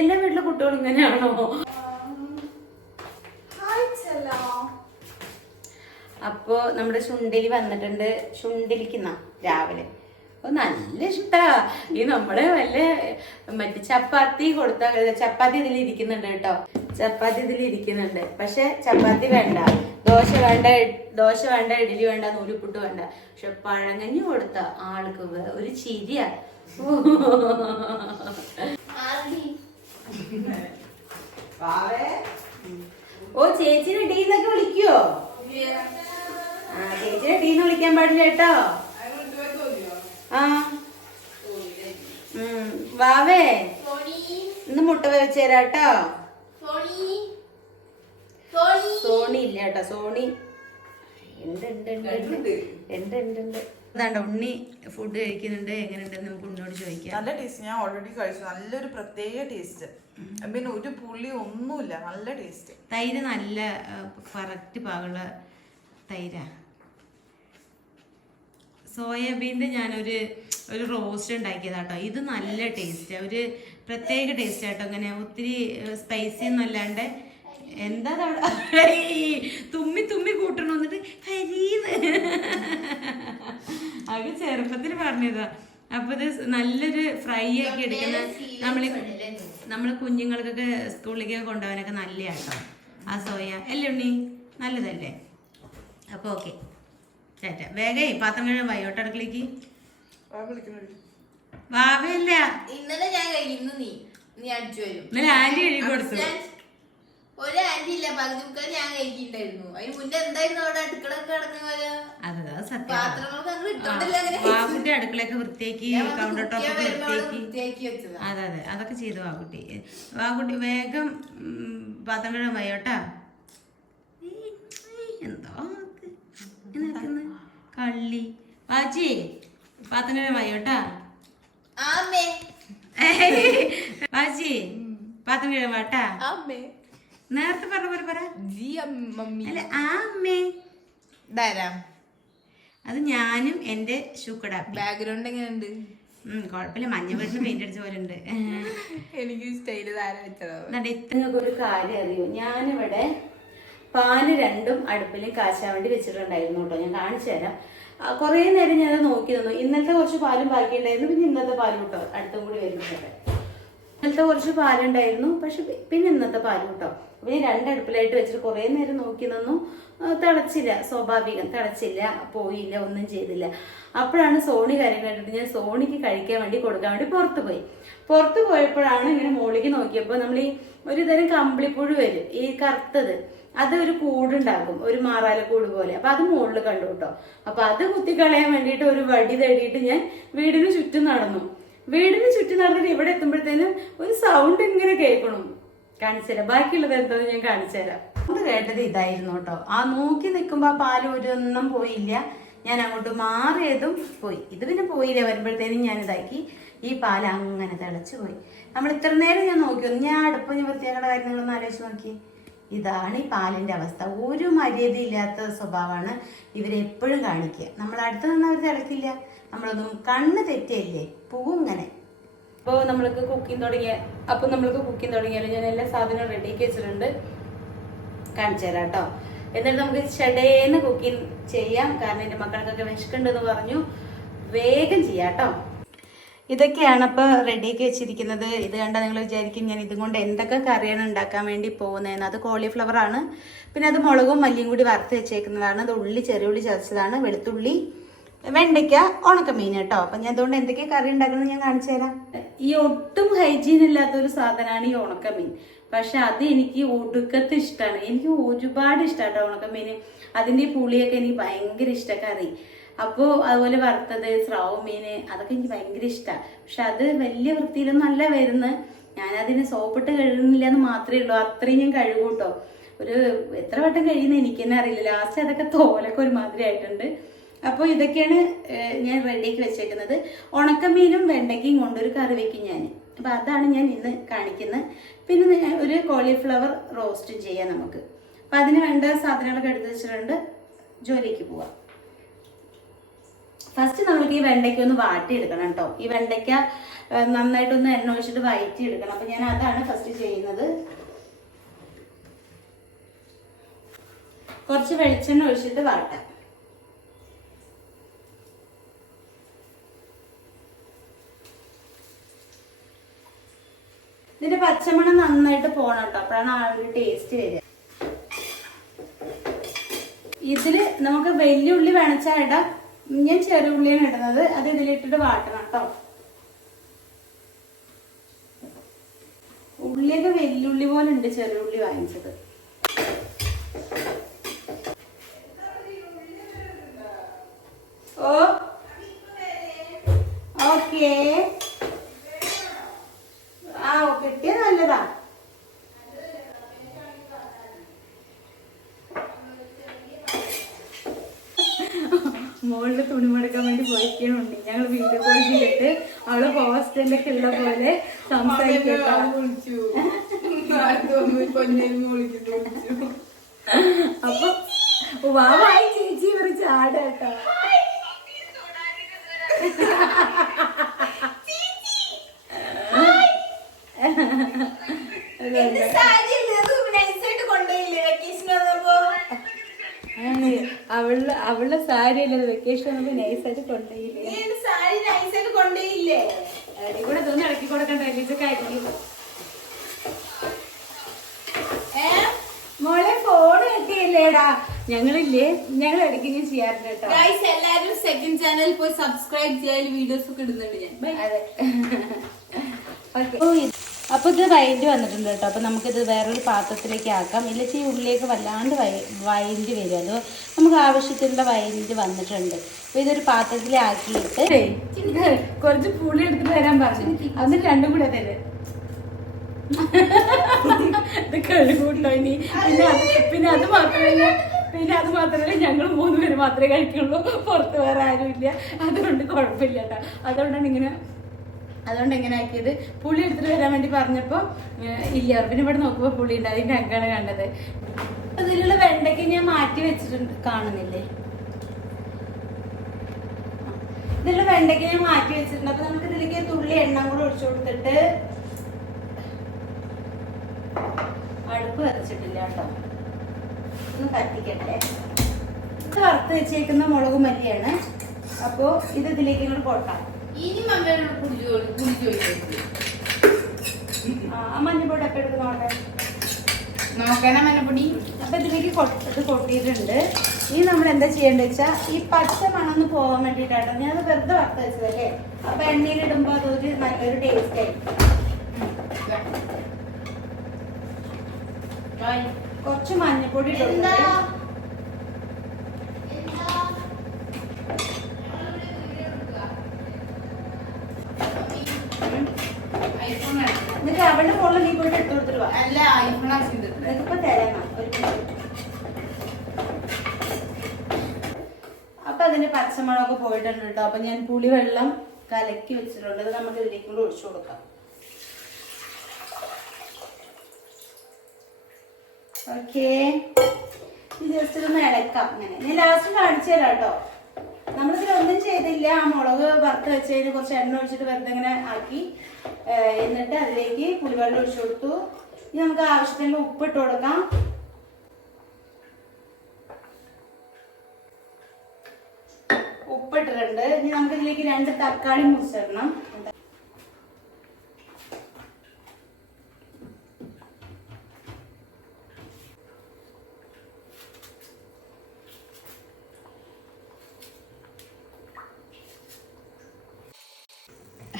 എല്ലാ വീട്ടിലെ കുട്ടികളും ഇങ്ങനെയാണോ? അപ്പോ നമ്മുടെ ചുണ്ടിലി വന്നിട്ടുണ്ട്. ചുണ്ടിലിക്കുന്ന രാവിലെ നല്ല ഇഷ്ടാ. ഈ നമ്മള് വല്ല മറ്റേ ചപ്പാത്തി കൊടുത്താൽ ചപ്പാത്തി ഇതിൽ ഇരിക്കുന്നുണ്ട് കേട്ടോ. ചപ്പാത്തി ഇതിൽ ഇരിക്കുന്നുണ്ട്. പക്ഷെ ചപ്പാത്തി വേണ്ട, ദോശ വേണ്ട, ഇഡലി വേണ്ട, നൂലിപ്പുട്ട് വേണ്ട. പക്ഷെ പഴങ്കഞ്ഞി കൊടുത്ത ആൾക്ക് ഒരു ചിരിയാ. ഓ ചേച്ചിനെ ടീന്നൊക്കെ വിളിക്കുവോ? ചേച്ചിനെ ടീന്ന് വിളിക്കാൻ പാടില്ല കേട്ടോ. വാവേ ഇന്ന് മുട്ട വെച്ച് തരാട്ടോ. സോണി ഇല്ല കേട്ടോ. സോണി അതാണ്ടോ ഉണ്ണി ഫുഡ് കഴിക്കുന്നുണ്ട്. എങ്ങനെയുണ്ടെന്ന് നമുക്ക് ഉണ്ണിയോട് ചോദിക്കാം. നല്ല ടേസ്റ്റ്. ഞാൻ ഓൾറെഡി കഴിച്ചു. നല്ലൊരു പ്രത്യേക ടേസ്റ്റ്. പിന്നെ ഒരു പുളി ഒന്നുമില്ല. നല്ല ടേസ്റ്റ്. തൈര് നല്ല കറക്റ്റ് പാകുള്ള തൈരാ. സോയാബീൻ്റെ ഞാനൊരു റോസ്റ്റ് ഉണ്ടാക്കിയതാട്ടോ. ഇത് നല്ല ടേസ്റ്റ്, ഒരു പ്രത്യേക ടേസ്റ്റ് ആട്ടോ. ഇങ്ങനെ ഒത്തിരി സ്പൈസി ഒന്നും അല്ലാണ്ട്. എന്താ തുമ്മി കൂട്ടണം എന്നിട്ട് ഹരീന്ന് അത് ചെറുപ്പത്തിൽ പറഞ്ഞതാ. അപ്പൊ ഇത് നല്ലൊരു ഫ്രൈ ആക്കി എടുക്കുന്ന നമ്മള് കുഞ്ഞുങ്ങൾക്കൊക്കെ സ്കൂളിലേക്ക് കൊണ്ടുപോകാനൊക്കെ നല്ലതാട്ടോ ആ സോയ. അല്ലേ ഉണ്ണി? നല്ലതല്ലേ? അപ്പൊ ഓക്കെ ചേട്ട വേഗേ പാത്രം കഴിയാൻ വയ്യോട്ട് അടുക്കളേക്ക്. വാവയല്ല, ഇന്നലെ ഞാൻ കഴിക്കുന്നു. നീ അടിച്ചു വരും. ഇന്നലെ ആന്റി കഴുകി കൊടുത്തു. ഒരു ആന്റി ഇല്ല, പകുതി മുക്കാൽ ഞാൻ കഴിക്കുന്നുണ്ടായിരുന്നു. അതിന് മുന്നേ എന്തായിരുന്നു അവിടെ അടുക്കളൊക്കെ കിടക്കുന്ന പോലെ? അതെ സത്യം. പാത്രങ്ങളൊക്കെ അങ്ങനെ ഇട്ടോണ്ടല്ലേ അങ്ങനെ. വാക്കുട്ടി അടുക്കളയൊക്കെ വൃത്തിയാക്കി, കൗണ്ടർ ടോപ്പൊക്കെ വൃത്തിയാക്കി. അതെ അതൊക്കെ ചെയ്തു വാക്കുട്ടി വേഗം പാത്രം കഴിയാൻ വയ്യോട്ടാ. എന്തോ കള്ളി വാച്ചി പാത്രം കഴിയാൻ വയ്യോട്ടാ. വാച്ചി പാത്രം കഴിയാൻ വാട്ടാ. നേരത്തെ പറ അല്ല ആ അമ്മേ. അത് ഞാനും എന്റെ ഷൂക്കടാ. ബാക്ക്ഗ്രൗണ്ട് എങ്ങനെയുണ്ട്? കൊഴപ്പില്ല, മഞ്ഞ വീട്ടിൽ പെയിന്റ് അടിച്ച പോലെ ഉണ്ട്. എനിക്ക് സ്റ്റൈല് നിങ്ങൾക്ക് ഒരു കാര്യം അറിയോ? ഞാനിവിടെ പാല് രണ്ടും അടുപ്പിൽ കാച്ചാൻ വേണ്ടി വെച്ചിട്ടുണ്ടായിരുന്നു കേട്ടോ. ഞാൻ കാണിച്ചു തരാം. കുറേ നേരം ഞാൻ നോക്കി നിന്നു. ഇന്നലത്തെ കുറച്ച് പാലും ബാക്കിയുണ്ടായിരുന്നു. പിന്നെ ഇന്നത്തെ പാലും കേട്ടോ അടുത്തും കൂടി വരുന്നുണ്ട്. ഇന്നലത്തെ കുറച്ച് പാലുണ്ടായിരുന്നു, പക്ഷെ പിന്നെ ഇന്നത്തെ പാലും കേട്ടോ. അപ്പൊ ഈ രണ്ടടുപ്പിലായിട്ട് വെച്ചിട്ട് കുറേ നേരം നോക്കി നിന്നു, തിളച്ചില്ല. സ്വാഭാവികം, തിളച്ചില്ല, പോയില്ല, ഒന്നും ചെയ്തില്ല. അപ്പോഴാണ് സോണി കാര്യം കണ്ടിട്ട് ഞാൻ സോണിക്ക് കഴിക്കാൻ വേണ്ടി കൊടുക്കാൻ വേണ്ടി പുറത്ത് പോയപ്പോഴാണ് ഇങ്ങനെ മോളിക്ക് നോക്കിയപ്പോൾ നമ്മൾ ഈ ഒരു തരം കമ്പിളിപ്പുഴു വരും, ഈ കറുത്തത്, അത് ഒരു കൂടുണ്ടാകും, ഒരു മാറാലക്കൂട് പോലെ. അപ്പൊ അത് മുകളിൽ കണ്ടു കേട്ടോ. അപ്പൊ അത് കുത്തിക്കളയാൻ വേണ്ടിയിട്ട് ഒരു വടി തേടിയിട്ട് ഞാൻ വീടിന് ചുറ്റും നടന്നു. നടന്നിട്ട് ഇവിടെ എത്തുമ്പോഴത്തേനും ഒരു സൗണ്ട് ഇങ്ങനെ കേൾക്കണം. കാണിച്ചുതരാം, ബാക്കിയുള്ളത് എന്താണെന്ന് ഞാൻ കാണിച്ചുതരാം. അത് കേട്ടത് ഇതായിരുന്നു കേട്ടോ. ആ നോക്കി നിൽക്കുമ്പോ ആ പാല് ഒരൊന്നും പോയില്ല. ഞാൻ അങ്ങോട്ട് മാറിയതും പോയി. ഇത് പിന്നെ പോയില്ല. വരുമ്പോഴത്തേനും ഞാൻ ഇതാക്കി. ഈ പാല് അങ്ങനെ തിളച്ചു പോയി. നമ്മൾ ഇത്ര നേരം ഞാൻ നോക്കി, ഞാൻ അടുപ്പം ഞാൻ വൃത്തിയാക്കേണ്ട കാര്യങ്ങളൊന്നും ആലോചിച്ച് നോക്കി. ഇതാണ് ഈ പാലിന്റെ അവസ്ഥ. ഒരു മര്യാദയില്ലാത്ത സ്വഭാവമാണ് ഇവരെപ്പോഴും കാണിക്കുക. നമ്മൾ അടുത്ത് നിന്ന് അവർ തിളക്കില്ല, നമ്മളൊന്നും കണ്ണ് തെറ്റില്ലേ, പോവും ഇങ്ങനെ. അപ്പോൾ നമ്മൾക്ക് കുക്കിംഗ് തുടങ്ങിയാലും ഞാൻ എല്ലാ സാധനവും റെഡിയാക്കി വെച്ചിട്ടുണ്ട്, കാണിച്ചു തരാം കേട്ടോ. എന്നിട്ട് നമുക്ക് ഷടേന്ന് കുക്കിംഗ് ചെയ്യാം. കാരണം എൻ്റെ മക്കൾക്കൊക്കെ വിശക്കുണ്ടെന്ന് പറഞ്ഞു, വേഗം ചെയ്യാം കേട്ടോ. ഇതൊക്കെയാണ് ഇപ്പോൾ റെഡിയാക്കി വെച്ചിരിക്കുന്നത്. ഇത് കണ്ടാൽ നിങ്ങൾ വിചാരിക്കും ഞാൻ ഇതും കൊണ്ട് എന്തൊക്കെ കറിയാണ് ഉണ്ടാക്കാൻ വേണ്ടി പോകുന്നതെന്ന്. അത് കോളിഫ്ലവർ ആണ്, പിന്നെ അത് മുളകും മല്ലിയും കൂടി വറുത്ത് വെച്ചേക്കുന്നതാണ്. അത് ചെറിയ ഉള്ളി ചതച്ചതാണ്, വെളുത്തുള്ളി, വെണ്ടയ്ക്ക, ഉണക്കമീൻ കേട്ടോ. അപ്പം ഞാൻ അതുകൊണ്ട് എന്തൊക്കെ കറി ഉണ്ടാക്കുന്നത് ഞാൻ കാണിച്ചു തരാം. ഈ ഒട്ടും ഹൈജീൻ ഇല്ലാത്തൊരു സാധനമാണ് ഈ ഉണക്കമീൻ. പക്ഷെ അത് എനിക്ക് ഒടുക്കത്ത് ഇഷ്ടമാണ്. എനിക്ക് ഒരുപാട് ഇഷ്ടമാണ് ഉണക്കമീൻ. അതിൻ്റെ ഈ പുളിയൊക്കെ എനിക്ക് ഭയങ്കര ഇഷ്ടമാണ് കറി. അപ്പോൾ അതുപോലെ വറുത്തത്, സ്രാവ് മീൻ, അതൊക്കെ എനിക്ക് ഭയങ്കര ഇഷ്ടമാണ്. പക്ഷെ അത് വലിയ വൃത്തിയിലൊന്നും അല്ല വരുന്നത്. ഞാനതിന് സോപ്പിട്ട് കഴുകുന്നില്ല എന്ന് മാത്രമേ ഉള്ളൂ. അത്രയും ഞാൻ കഴുകും കേട്ടോ. ഒരു എത്ര വട്ടം കഴിയുന്ന എനിക്ക് തന്നെ അറിയില്ല. ലാസ്റ്റ് അതൊക്കെ തോലൊക്കെ ഒരുമാതിരി ആയിട്ടുണ്ട്. അപ്പോൾ ഇതൊക്കെയാണ് ഞാൻ റെഡിയാക്കി വെച്ചേക്കുന്നത്. ഉണക്കമീനും വെണ്ടയ്ക്കയും കൊണ്ടൊരു കറി വെക്കും ഞാൻ. അപ്പം അതാണ് ഞാൻ ഇന്ന് കാണിക്കുന്നത്. പിന്നെ ഒരു കോളിഫ്ലവർ റോസ്റ്റും ചെയ്യാം നമുക്ക്. അപ്പം അതിന് വേണ്ട സാധനങ്ങളൊക്കെ എടുത്ത് വെച്ചിട്ടുണ്ട്. ജോലിക്ക് പോവാം. ഫസ്റ്റ് നമ്മൾക്ക് ഈ വെണ്ടയ്ക്ക ഒന്ന് വാട്ടിയെടുക്കണം കേട്ടോ. ഈ വെണ്ടയ്ക്ക നന്നായിട്ടൊന്ന് എണ്ണ ഒഴിച്ചിട്ട് വഴറ്റിയെടുക്കണം. അപ്പം ഞാൻ അതാണ് ഫസ്റ്റ് ചെയ്യുന്നത്. കുറച്ച് വെളിച്ചെണ്ണ ഒഴിച്ചിട്ട് വാട്ടാം. ഇതിന്റെ പച്ചമണം നന്നായിട്ട് പോണം കേട്ടോ. അപ്പോഴാണ് ആ ഒരു ടേസ്റ്റ് വരിക. ഇതില് നമുക്ക് വലിയ ഉള്ളി വേണച്ചാൽ ഇടാം. ഞാൻ ചെറിയ ഉള്ളിയാണ് ഇടുന്നത്. അത് ഇതിലിട്ടിട്ട് വാട്ടണം കേട്ടോ. ഉള്ളിയൊക്കെ വെല്ലുള്ളി പോലെ ഉണ്ട്, ചെറിയ ഉള്ളി വാങ്ങിച്ചത്. ഓ ഓക്കേ, കിട്ടിയ നല്ലതാ. മോളില് തുണി മടക്കാൻ വേണ്ടി പോയിക്കുന്നുണ്ട്. ഞങ്ങൾ വീഡിയോ കോൾ ചെയ്തിട്ട് അവള് ഹോസ്റ്റലിലൊക്കെ ഉള്ള പോലെ സംസാരിക്കും. അപ്പൊ വാവായി ചേച്ചി ഇവർ ചാടാട്ടോ. അവളുടെ സാരി അല്ലേ വെക്കേഷൻ വന്നപ്പോ നൈസായിട്ട് കൊണ്ടുപോയില്ലേ. ഇവിടെ ഇതൊന്നും ഇടയ്ക്ക് കൊടുക്കണ്ട, ഇതൊക്കെ ആയിരിക്കും. മോളെ ഫോണ് കിട്ടിയില്ലേടാ. ഞങ്ങൾ ഇടയ്ക്ക് ഞാൻ ചെയ്യാറുണ്ട് കേട്ടോ. എല്ലാരും സെക്കൻഡ് ചാനൽ പോയി സബ്സ്ക്രൈബ് ചെയ്യാൻ വീഡിയോസ് ഒക്കെ ഇടുന്നുണ്ട് ഞാൻ. അതെ, ഓക്കെ. അപ്പൊ ഇത് വൈൻഡ് വന്നിട്ടുണ്ട് കേട്ടോ. അപ്പൊ നമുക്കിത് വേറൊരു പാത്രത്തിലേക്ക് ആക്കാം. ഇല്ലെങ്കിൽ ഈ ഉള്ളിലേക്ക് വല്ലാണ്ട് വൈൻഡ് വരും. അത് നമുക്ക് ആവശ്യത്തിനുള്ള വൈൻഡ് വന്നിട്ടുണ്ട്. അപ്പൊ ഇതൊരു പാത്രത്തിലാക്കിയിട്ട് കുറച്ച് പുളി എടുത്തിട്ട് വരാൻ പറഞ്ഞു. അതിന് രണ്ടും കൂടെ തരും. ഇത് കഴിവുണ്ടോ ഇനി? പിന്നെ അത് മാത്രമല്ല ഞങ്ങൾ 3 പേര് മാത്രമേ കഴിക്കുള്ളൂ. പുറത്ത് വേറെ ആരുമില്ല. അതുകൊണ്ട് കുഴപ്പമില്ല കേട്ടോ. അതുകൊണ്ട് എങ്ങനെ ആക്കിയത്. പുളി എടുത്തിട്ട് വരാൻ വേണ്ടി പറഞ്ഞപ്പോൾ ഇല്ല. പിന്നെ ഇവിടെ നോക്കുമ്പോൾ പുളി ഉണ്ട്. അതിൻ്റെ അങ്കാണ് കണ്ടത്. അതിലുള്ള വെണ്ടയ്ക്ക് ഞാൻ മാറ്റി വെച്ചിട്ടുണ്ട്, കാണുന്നില്ലേ? ഇതിലുള്ള വെണ്ടയ്ക്ക് ഞാൻ മാറ്റി വെച്ചിട്ടുണ്ട്. അപ്പൊ നമുക്ക് ഇതിലേക്ക് തുള്ളി എണ്ണ കൂടെ ഒഴിച്ചു കൊടുത്തിട്ട്, അടുപ്പ് കത്തിച്ചിട്ടില്ല കേട്ടോ, ഒന്ന് കത്തിക്കട്ടെ. ഇത് വറുത്ത് വെച്ചേക്കുന്ന മുളക് മല്ലിയാണ്. അപ്പോ ഇത് ഇതിലേക്ക് ഇങ്ങോട്ട് കൊട്ടാം. ഇനി മമ്മയോട് കുടിച്ചു മഞ്ഞപ്പൊടി ഒക്കെ എടുക്കുന്നോട്ടെ. നോക്കണ മഞ്ഞപ്പൊടി. അപ്പൊ ഇതിലേക്ക് ഇത് കൊട്ടിയിട്ടുണ്ട്. ഇനി നമ്മൾ എന്താ ചെയ്യേണ്ടത് വെച്ചാൽ ഈ പച്ച മണന്ന് പോകാൻ വേണ്ടിയിട്ടാട്ടോ ഞാൻ വെറുതെ വറുത്ത് വെച്ചതല്ലേ. അപ്പൊ എണ്ണയിലിടുമ്പോ അതൊരു നല്ലൊരു ടേസ്റ്റ് ആയിരിക്കും. കുറച്ച് മഞ്ഞപ്പൊടി ഇട്ടുണ്ട്. എന്നിട്ട് അവളുടെ മുകളിൽ നീ പോയിട്ട് എടുത്തു കൊടുത്തിട്ട് വാ. അല്ല ഐഫോൺ ആവശ്യം ഇതിപ്പോ തരാം. അപ്പൊ അതിന്റെ പച്ചമുളകൊക്കെ പോയിട്ടുണ്ട് കേട്ടോ. അപ്പൊ ഞാൻ പുളിവെള്ളം കലക്കി വെച്ചിട്ടുണ്ട്. അത് നമുക്ക് ഇതിലേക്ക് കൂടെ ഒഴിച്ചു കൊടുക്കാം. ഓക്കേ, ജസ്റ്റ് ഒന്ന് ഇളക്കാം. അങ്ങനെ ഞാൻ ലാസ്റ്റ് കാണിച്ചു തരാം കേട്ടോ. നമ്മളിതിലൊന്നും ചെയ്തില്ല. ആ മുളക് വറുത്ത് വെച്ചതിന് കുറച്ച് എണ്ണ ഒഴിച്ചിട്ട് വെറുതെ ഇങ്ങനെ ആക്കി. എന്നിട്ട് അതിലേക്ക് പുളിവെള്ളം ഒഴിച്ചു കൊടുത്തു. ഇനി നമുക്ക് ആവശ്യത്തിന് ഉപ്പിട്ട് കൊടുക്കാം. ഉപ്പിട്ടിട്ടുണ്ട്. ഇനി നമുക്ക് ഇതിലേക്ക് 2 തക്കാളി മുറിച്ചിടണം.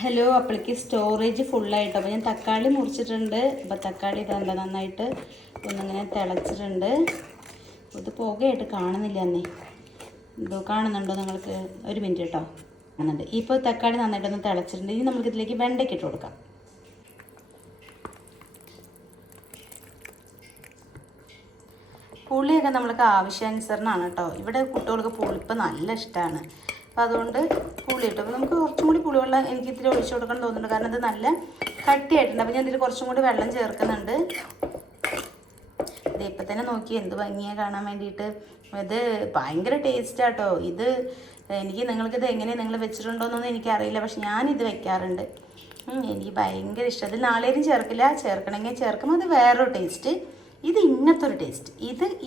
ഹലോ, അപ്പോഴേക്ക് സ്റ്റോറേജ് ഫുള്ളായിട്ടോ. അപ്പോൾ ഞാൻ തക്കാളി മുറിച്ചിട്ടുണ്ട്. അപ്പോൾ തക്കാളി ഇതല്ല നന്നായിട്ട് ഒന്നിങ്ങനെ തിളച്ചിട്ടുണ്ട്. ഇത് പുകയായിട്ട് കാണുന്നില്ല എന്നേ. എന്തോ കാണുന്നുണ്ടോ നിങ്ങൾക്ക്? ഒരു മിനിറ്റ് കേട്ടോ. കാണുന്നുണ്ട്. ഇപ്പോൾ തക്കാളി നന്നായിട്ടൊന്ന് തിളച്ചിട്ടുണ്ട്. ഇനി നമുക്ക് ഇതിലേക്ക് വെണ്ടയ്ക്ക് ഇട്ട് കൊടുക്കാം. പുളിയൊക്കെ നമ്മൾക്ക് ആവശ്യാനുസരണമാണ് കേട്ടോ. ഇവിടെ കുട്ടികൾക്ക് പുളിപ്പ് നല്ല ഇഷ്ടമാണ്. അപ്പോൾ അതുകൊണ്ട് പുളി ഇട്ടു. അപ്പോൾ നമുക്ക് കുറച്ചും കൂടി പുളിവെള്ളം എനിക്ക് ഇത്തിരി ഒഴിച്ചു കൊടുക്കണം തോന്നുന്നുണ്ട്. കാരണം ഇത് നല്ല കട്ടിയായിട്ടുണ്ട്. അപ്പോൾ ഞാൻ ഇതിൽ കുറച്ചും കൂടി വെള്ളം ചേർക്കുന്നുണ്ട്. ഇത് ഇപ്പം തന്നെ നോക്കി എന്ത് ഭംഗിയാണ് കാണാൻ വേണ്ടിയിട്ട്. ഇത് ഭയങ്കര ടേസ്റ്റാട്ടോ. ഇത് നിങ്ങൾക്കിത് എങ്ങനെ നിങ്ങൾ വെച്ചിട്ടുണ്ടോയെന്നൊന്നും എനിക്കറിയില്ല. പക്ഷെ ഞാനിത് വെക്കാറുണ്ട്. എനിക്ക് ഭയങ്കര ഇഷ്ടം. അതിൽ നാളേരും ചേർക്കില്ല. ചേർക്കണമെങ്കിൽ ചേർക്കും. അത് വേറൊരു ടേസ്റ്റ്. ഇത് ഇങ്ങനത്തെ ഒരു ടേസ്റ്റ്.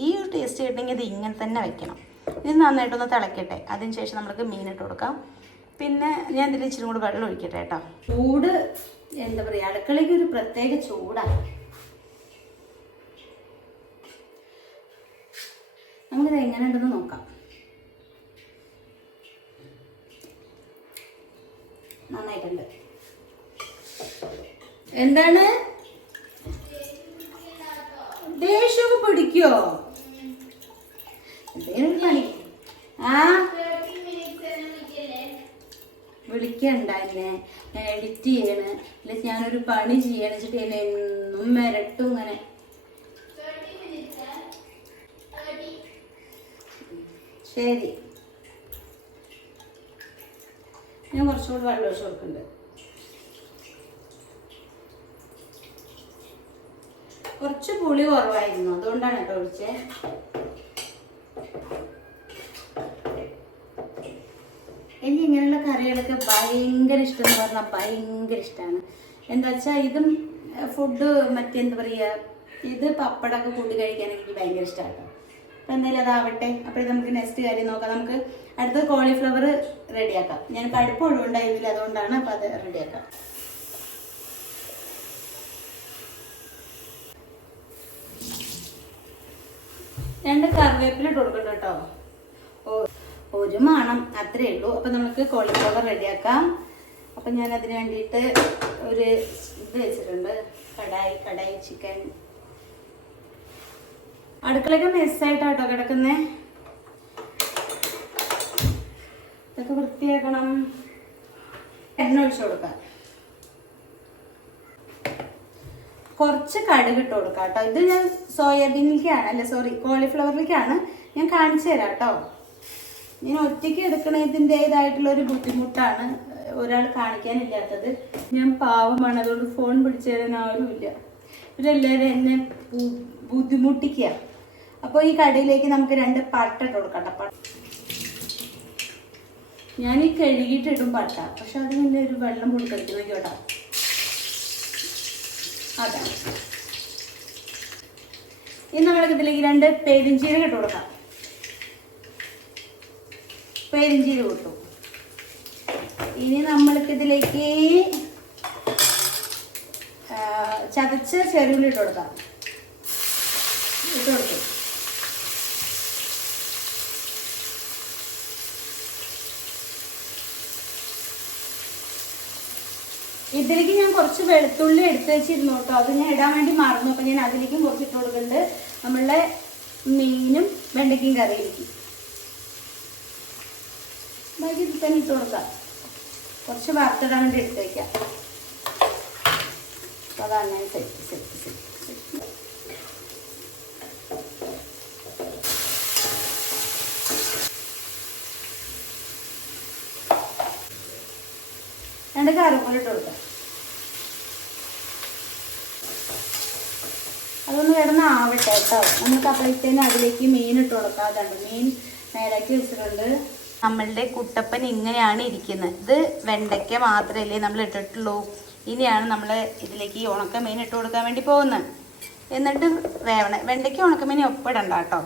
ഈ ഒരു ടേസ്റ്റ് കിട്ടണമെങ്കിൽ ഇത് ഇങ്ങനെ തന്നെ വെക്കണം. ഇത് നന്നായിട്ടൊന്ന് തിളക്കട്ടെ. അതിന് ശേഷം നമുക്ക് മീനിട്ട് കൊടുക്കാം. പിന്നെ ഞാൻ ഇതിൽ ഇച്ചിരി കൂടി വെള്ളം ഒഴിക്കട്ടെ കേട്ടോ. ചൂട് എന്താ പറയുക, അടുക്കളയ്ക്ക് ഒരു പ്രത്യേക ചൂടാണ്. നമുക്കിത് എങ്ങനെ ഉണ്ടെന്ന് നോക്കാം. നന്നായിട്ടുണ്ട്. എന്താണ് ദേഷ്യമൊക്കെ പിടിക്കോ? വിളിക്കണ്ടെന്നെ എഡിറ്റ് ചെയ്യണ്. അല്ലെ ഞാനൊരു പണി ചെയ്യണ വെച്ചിട്ട് എന്നും മെരട്ടും ഇങ്ങനെ. ശരി, ഞാൻ കുറച്ചുകൂടി വെള്ളം ഒഴിച്ച് കൊടുക്കുന്നുണ്ട്. കുറച്ച് പുളി കുറവായിരുന്നു, അതുകൊണ്ടാണ് കേട്ടോ ഒഴിച്ചേ. എനിക്ക് ഇങ്ങനെയുള്ള കറികളൊക്കെ ഭയങ്കര ഇഷ്ടം എന്ന് പറഞ്ഞാൽ ഭയങ്കര ഇഷ്ടമാണ്. എന്താ വെച്ചാൽ ഇതും ഫുഡ് മറ്റെന്താ പറയുക, ഇത് പപ്പടമൊക്കെ കൂട്ടി കഴിക്കാൻ എനിക്ക് ഭയങ്കര ഇഷ്ടമാണ്. അപ്പം എന്തായാലും അതാവട്ടെ. അപ്പോൾ ഇത് നമുക്ക് നെക്സ്റ്റ് കാര്യം നോക്കാം. നമുക്ക് അടുത്തത് കോളിഫ്ലവർ റെഡിയാക്കാം. ഞാൻ കടുപ്പ് ഒഴിവുണ്ടായിരുന്നില്ല, അതുകൊണ്ടാണ്. അപ്പം അത് റെഡിയാക്കാം. രണ്ട് കറിവേപ്പില ഇട്ട് കൊടുക്കണ്ട കേട്ടോ. ഒരു മണം അത്രയേ ഉള്ളൂ. അപ്പം നമുക്ക് കോളിഫ്ലവർ റെഡിയാക്കാം. അപ്പം ഞാൻ അതിന് വേണ്ടിയിട്ട് ഒരു ഇത് വെച്ചിട്ടുണ്ട്, കടായി ചിക്കൻ. അടുക്കളയൊക്കെ മെസ്സായിട്ടാട്ടോ കിടക്കുന്നേ. ഇതൊക്കെ വൃത്തിയാക്കണം. എണ്ണ ഒഴിച്ചു കൊടുക്കാം. കുറച്ച് കടുക് ഇട്ട് കൊടുക്കാം കേട്ടോ. ഇത് ഞാൻ സോയാബീനിലേക്കാണ്, അല്ല സോറി കോളിഫ്ലവറിലേക്കാണ്. ഞാൻ കാണിച്ചു തരാം കേട്ടോ. ഞാൻ ഒറ്റയ്ക്ക് എടുക്കണതിൻ്റെതായിട്ടുള്ള ഒരു ബുദ്ധിമുട്ടാണ് ഒരാൾ കാണിക്കാനില്ലാത്തത്. ഞാൻ പാവമാണ്, അതുകൊണ്ട് ഫോൺ പിടിച്ചു തരാൻ ആരുമില്ല. ഇവരെല്ലാവരും എന്നെ ബുദ്ധിമുട്ടിക്കുക. അപ്പോൾ ഈ കടയിലേക്ക് നമുക്ക് 2 പട്ട ഇട്ട് കൊടുക്കാം. ഞാൻ ഈ കഴുകിയിട്ടിടും പട്ട, പക്ഷെ അത് പിന്നെ ഒരു വെള്ളം പൊടിക്കളിക്കുന്നു കേട്ടോ. അതാണ്. ഇനി നമ്മൾക്ക് ഇതിലേക്ക് 2 പെരിഞ്ചീരകം ഇട്ട് കൊടുക്കാം. പെരിഞ്ചീരകം ഇട്ടു. ഇനി നമ്മൾക്ക് ഇതിലേക്ക് ചതച്ച ചെറുള്ളി ഇട്ട് കൊടുക്കാം. ഇട്ട് കൊടുക്കും. ഇതിലേക്ക് ഞാൻ കുറച്ച് വെളുത്തുള്ളി എടുത്ത് വെച്ചിരുന്നു കേട്ടോ. അത് ഞാൻ ഇടാൻ വേണ്ടി മറന്നു. അപ്പം ഞാൻ അതിലേക്കും കുറച്ച് ഇട്ട് കൊടുക്കുന്നുണ്ട്. നമ്മളുടെ മീനും വെണ്ടയ്ക്കും കറിയിലേക്ക് ബാക്കി ഇത് തന്നെ ഇട്ട് കൊടുക്കാം. കുറച്ച് വറുത്തിടാൻ വേണ്ടി എടുത്ത് വയ്ക്കാം. അപ്പോൾ അതാണ് സെറ്റ് സെറ്റ് സെറ്റ് സെറ്റ്. രണ്ട് കറിവേപ്പില ഇട്ട് കൊടുക്കാം. അതൊന്ന് കിടന്ന് ആവട്ടെ കേട്ടോ. നമുക്ക് അപ്പോഴത്തേനും അതിലേക്ക് മീൻ ഇട്ട് കൊടുക്കാതുണ്ട്. മീൻ നേരാക്കി വെച്ചിട്ടുണ്ട്. നമ്മളുടെ കുട്ടപ്പൻ ഇങ്ങനെയാണ് ഇരിക്കുന്നത്. ഇത് വെണ്ടയ്ക്ക മാത്രമല്ലേ നമ്മൾ ഇട്ടിട്ടുള്ളൂ. ഇനിയാണ് നമ്മൾ ഇതിലേക്ക് ഈ ഉണക്കമീൻ ഇട്ട് കൊടുക്കാൻ വേണ്ടി പോകുന്നത്. എന്നിട്ട് വേവണേ. വെണ്ടയ്ക്ക ഉണക്കമീൻ ഒപ്പിടണ്ട കേട്ടോ.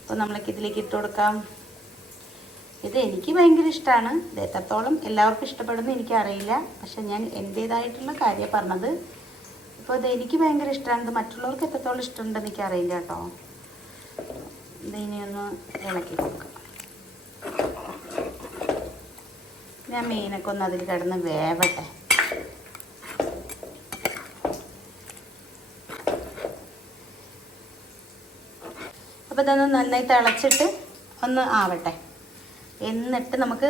അപ്പോൾ നമ്മൾക്ക് ഇതിലേക്ക് ഇട്ട് കൊടുക്കാം. ഇത് എനിക്ക് ഭയങ്കര ഇഷ്ടമാണ്. ഇത് എത്രത്തോളം എല്ലാവർക്കും ഇഷ്ടപ്പെടുന്നു എനിക്കറിയില്ല. പക്ഷെ ഞാൻ എൻ്റേതായിട്ടുള്ള കാര്യം പറഞ്ഞത്. ഇപ്പോൾ ഇത് എനിക്ക് ഭയങ്കര ഇഷ്ടമാണ്. ഇത് മറ്റുള്ളവർക്ക് എത്രത്തോളം ഇഷ്ടമുണ്ടെന്ന് എനിക്കറിയില്ല കേട്ടോ. ഇതിനെ ഒന്ന് ഇളക്കി കൊടുക്കാം. ഞാൻ മീനൊക്കെ ഒന്ന് അതിൽ കിടന്ന് വേവട്ടെ. അപ്പോൾ ഇതൊന്ന് നന്നായി തിളച്ചിട്ട് ഒന്ന് ആവട്ടെ. എന്നിട്ട് നമുക്ക്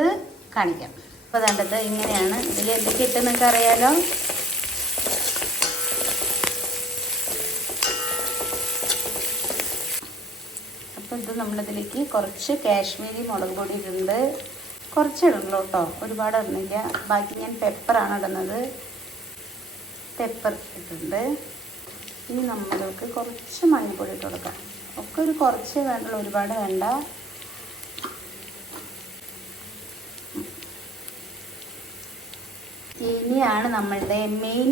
കാണിക്കാം. അപ്പോൾ വേണ്ടത് ഇങ്ങനെയാണ്. ഇതിൽ എന്തൊക്കെ ഇട്ട് നിങ്ങൾക്ക് അറിയാലോ. അപ്പോൾ ഇത് നമ്മളിതിലേക്ക് കുറച്ച് കാശ്മീരി മുളക് പൊടി ഇടുന്നുണ്ട്. കുറച്ച് ഇടുന്നുള്ളൂ കേട്ടോ, ഒരുപാട് ഇടുന്നില്ല. ബാക്കി ഞാൻ പെപ്പറാണ് ഇടുന്നത്. പെപ്പർ ഇട്ടിട്ടുണ്ട്. ഇനി നമ്മൾക്ക് കുറച്ച് മഞ്ഞൾപ്പൊടി ഇട്ട് കൊടുക്കാം. ഒക്കെ ഒരു കുറച്ച് വേണ്ടുള്ളൂ, ഒരുപാട് വേണ്ട. ഇനിയാണ് നമ്മളുടെ മെയിൻ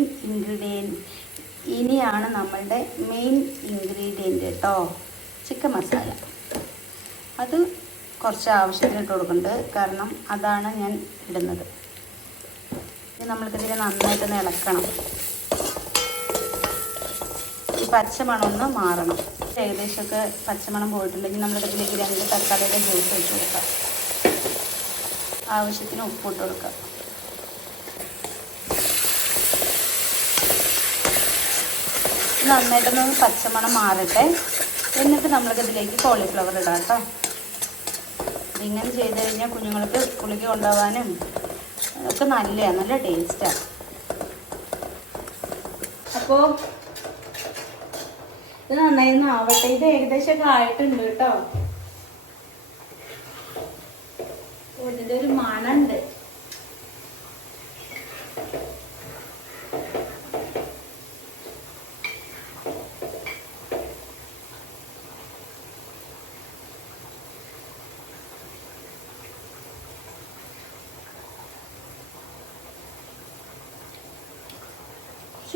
ഇൻഗ്രീഡിയൻറ്റ് കേട്ടോ, ചിക്കൻ മസാല. അത് കുറച്ച് ആവശ്യത്തിന് ഇട്ട് കൊടുക്കുന്നുണ്ട്, കാരണം അതാണ് ഞാൻ ഇടുന്നത്. ഇനി നമ്മൾക്കിതിനെ നന്നായിട്ടൊന്ന് ഇളക്കണം. ഈ പച്ചമണം ഒന്ന് മാറണം. ഏകദേശമൊക്കെ പച്ചമണം പോയിട്ടുണ്ടെങ്കിൽ നമ്മളിതിലേക്ക് 2 തക്കാളിയുടെ ജ്യൂസ് വെച്ച് കൊടുക്കാം. ആവശ്യത്തിന് ഉപ്പിട്ട് കൊടുക്കാം. നന്നായിട്ടൊന്ന് പച്ചമണം മാറട്ടെ. എന്നിട്ട് നമ്മൾക്കിതിലേക്ക് കോളിഫ്ലവർ ഇടാം കേട്ടോ. ഇതിങ്ങനെ ചെയ്ത് കഴിഞ്ഞാൽ കുഞ്ഞുങ്ങൾക്ക് സ്കൂളിലേക്ക് കൊണ്ടുപോകാനും ഒക്കെ നല്ല ടേസ്റ്റാണ്. അപ്പോൾ ഇത് നന്നായി ഒന്ന് ആവട്ടെ. ഇത് ഏകദേശമൊക്കെ ആയിട്ടുണ്ട് കേട്ടോ. ഇതിൻ്റെ ഒരു മണമുണ്ട്.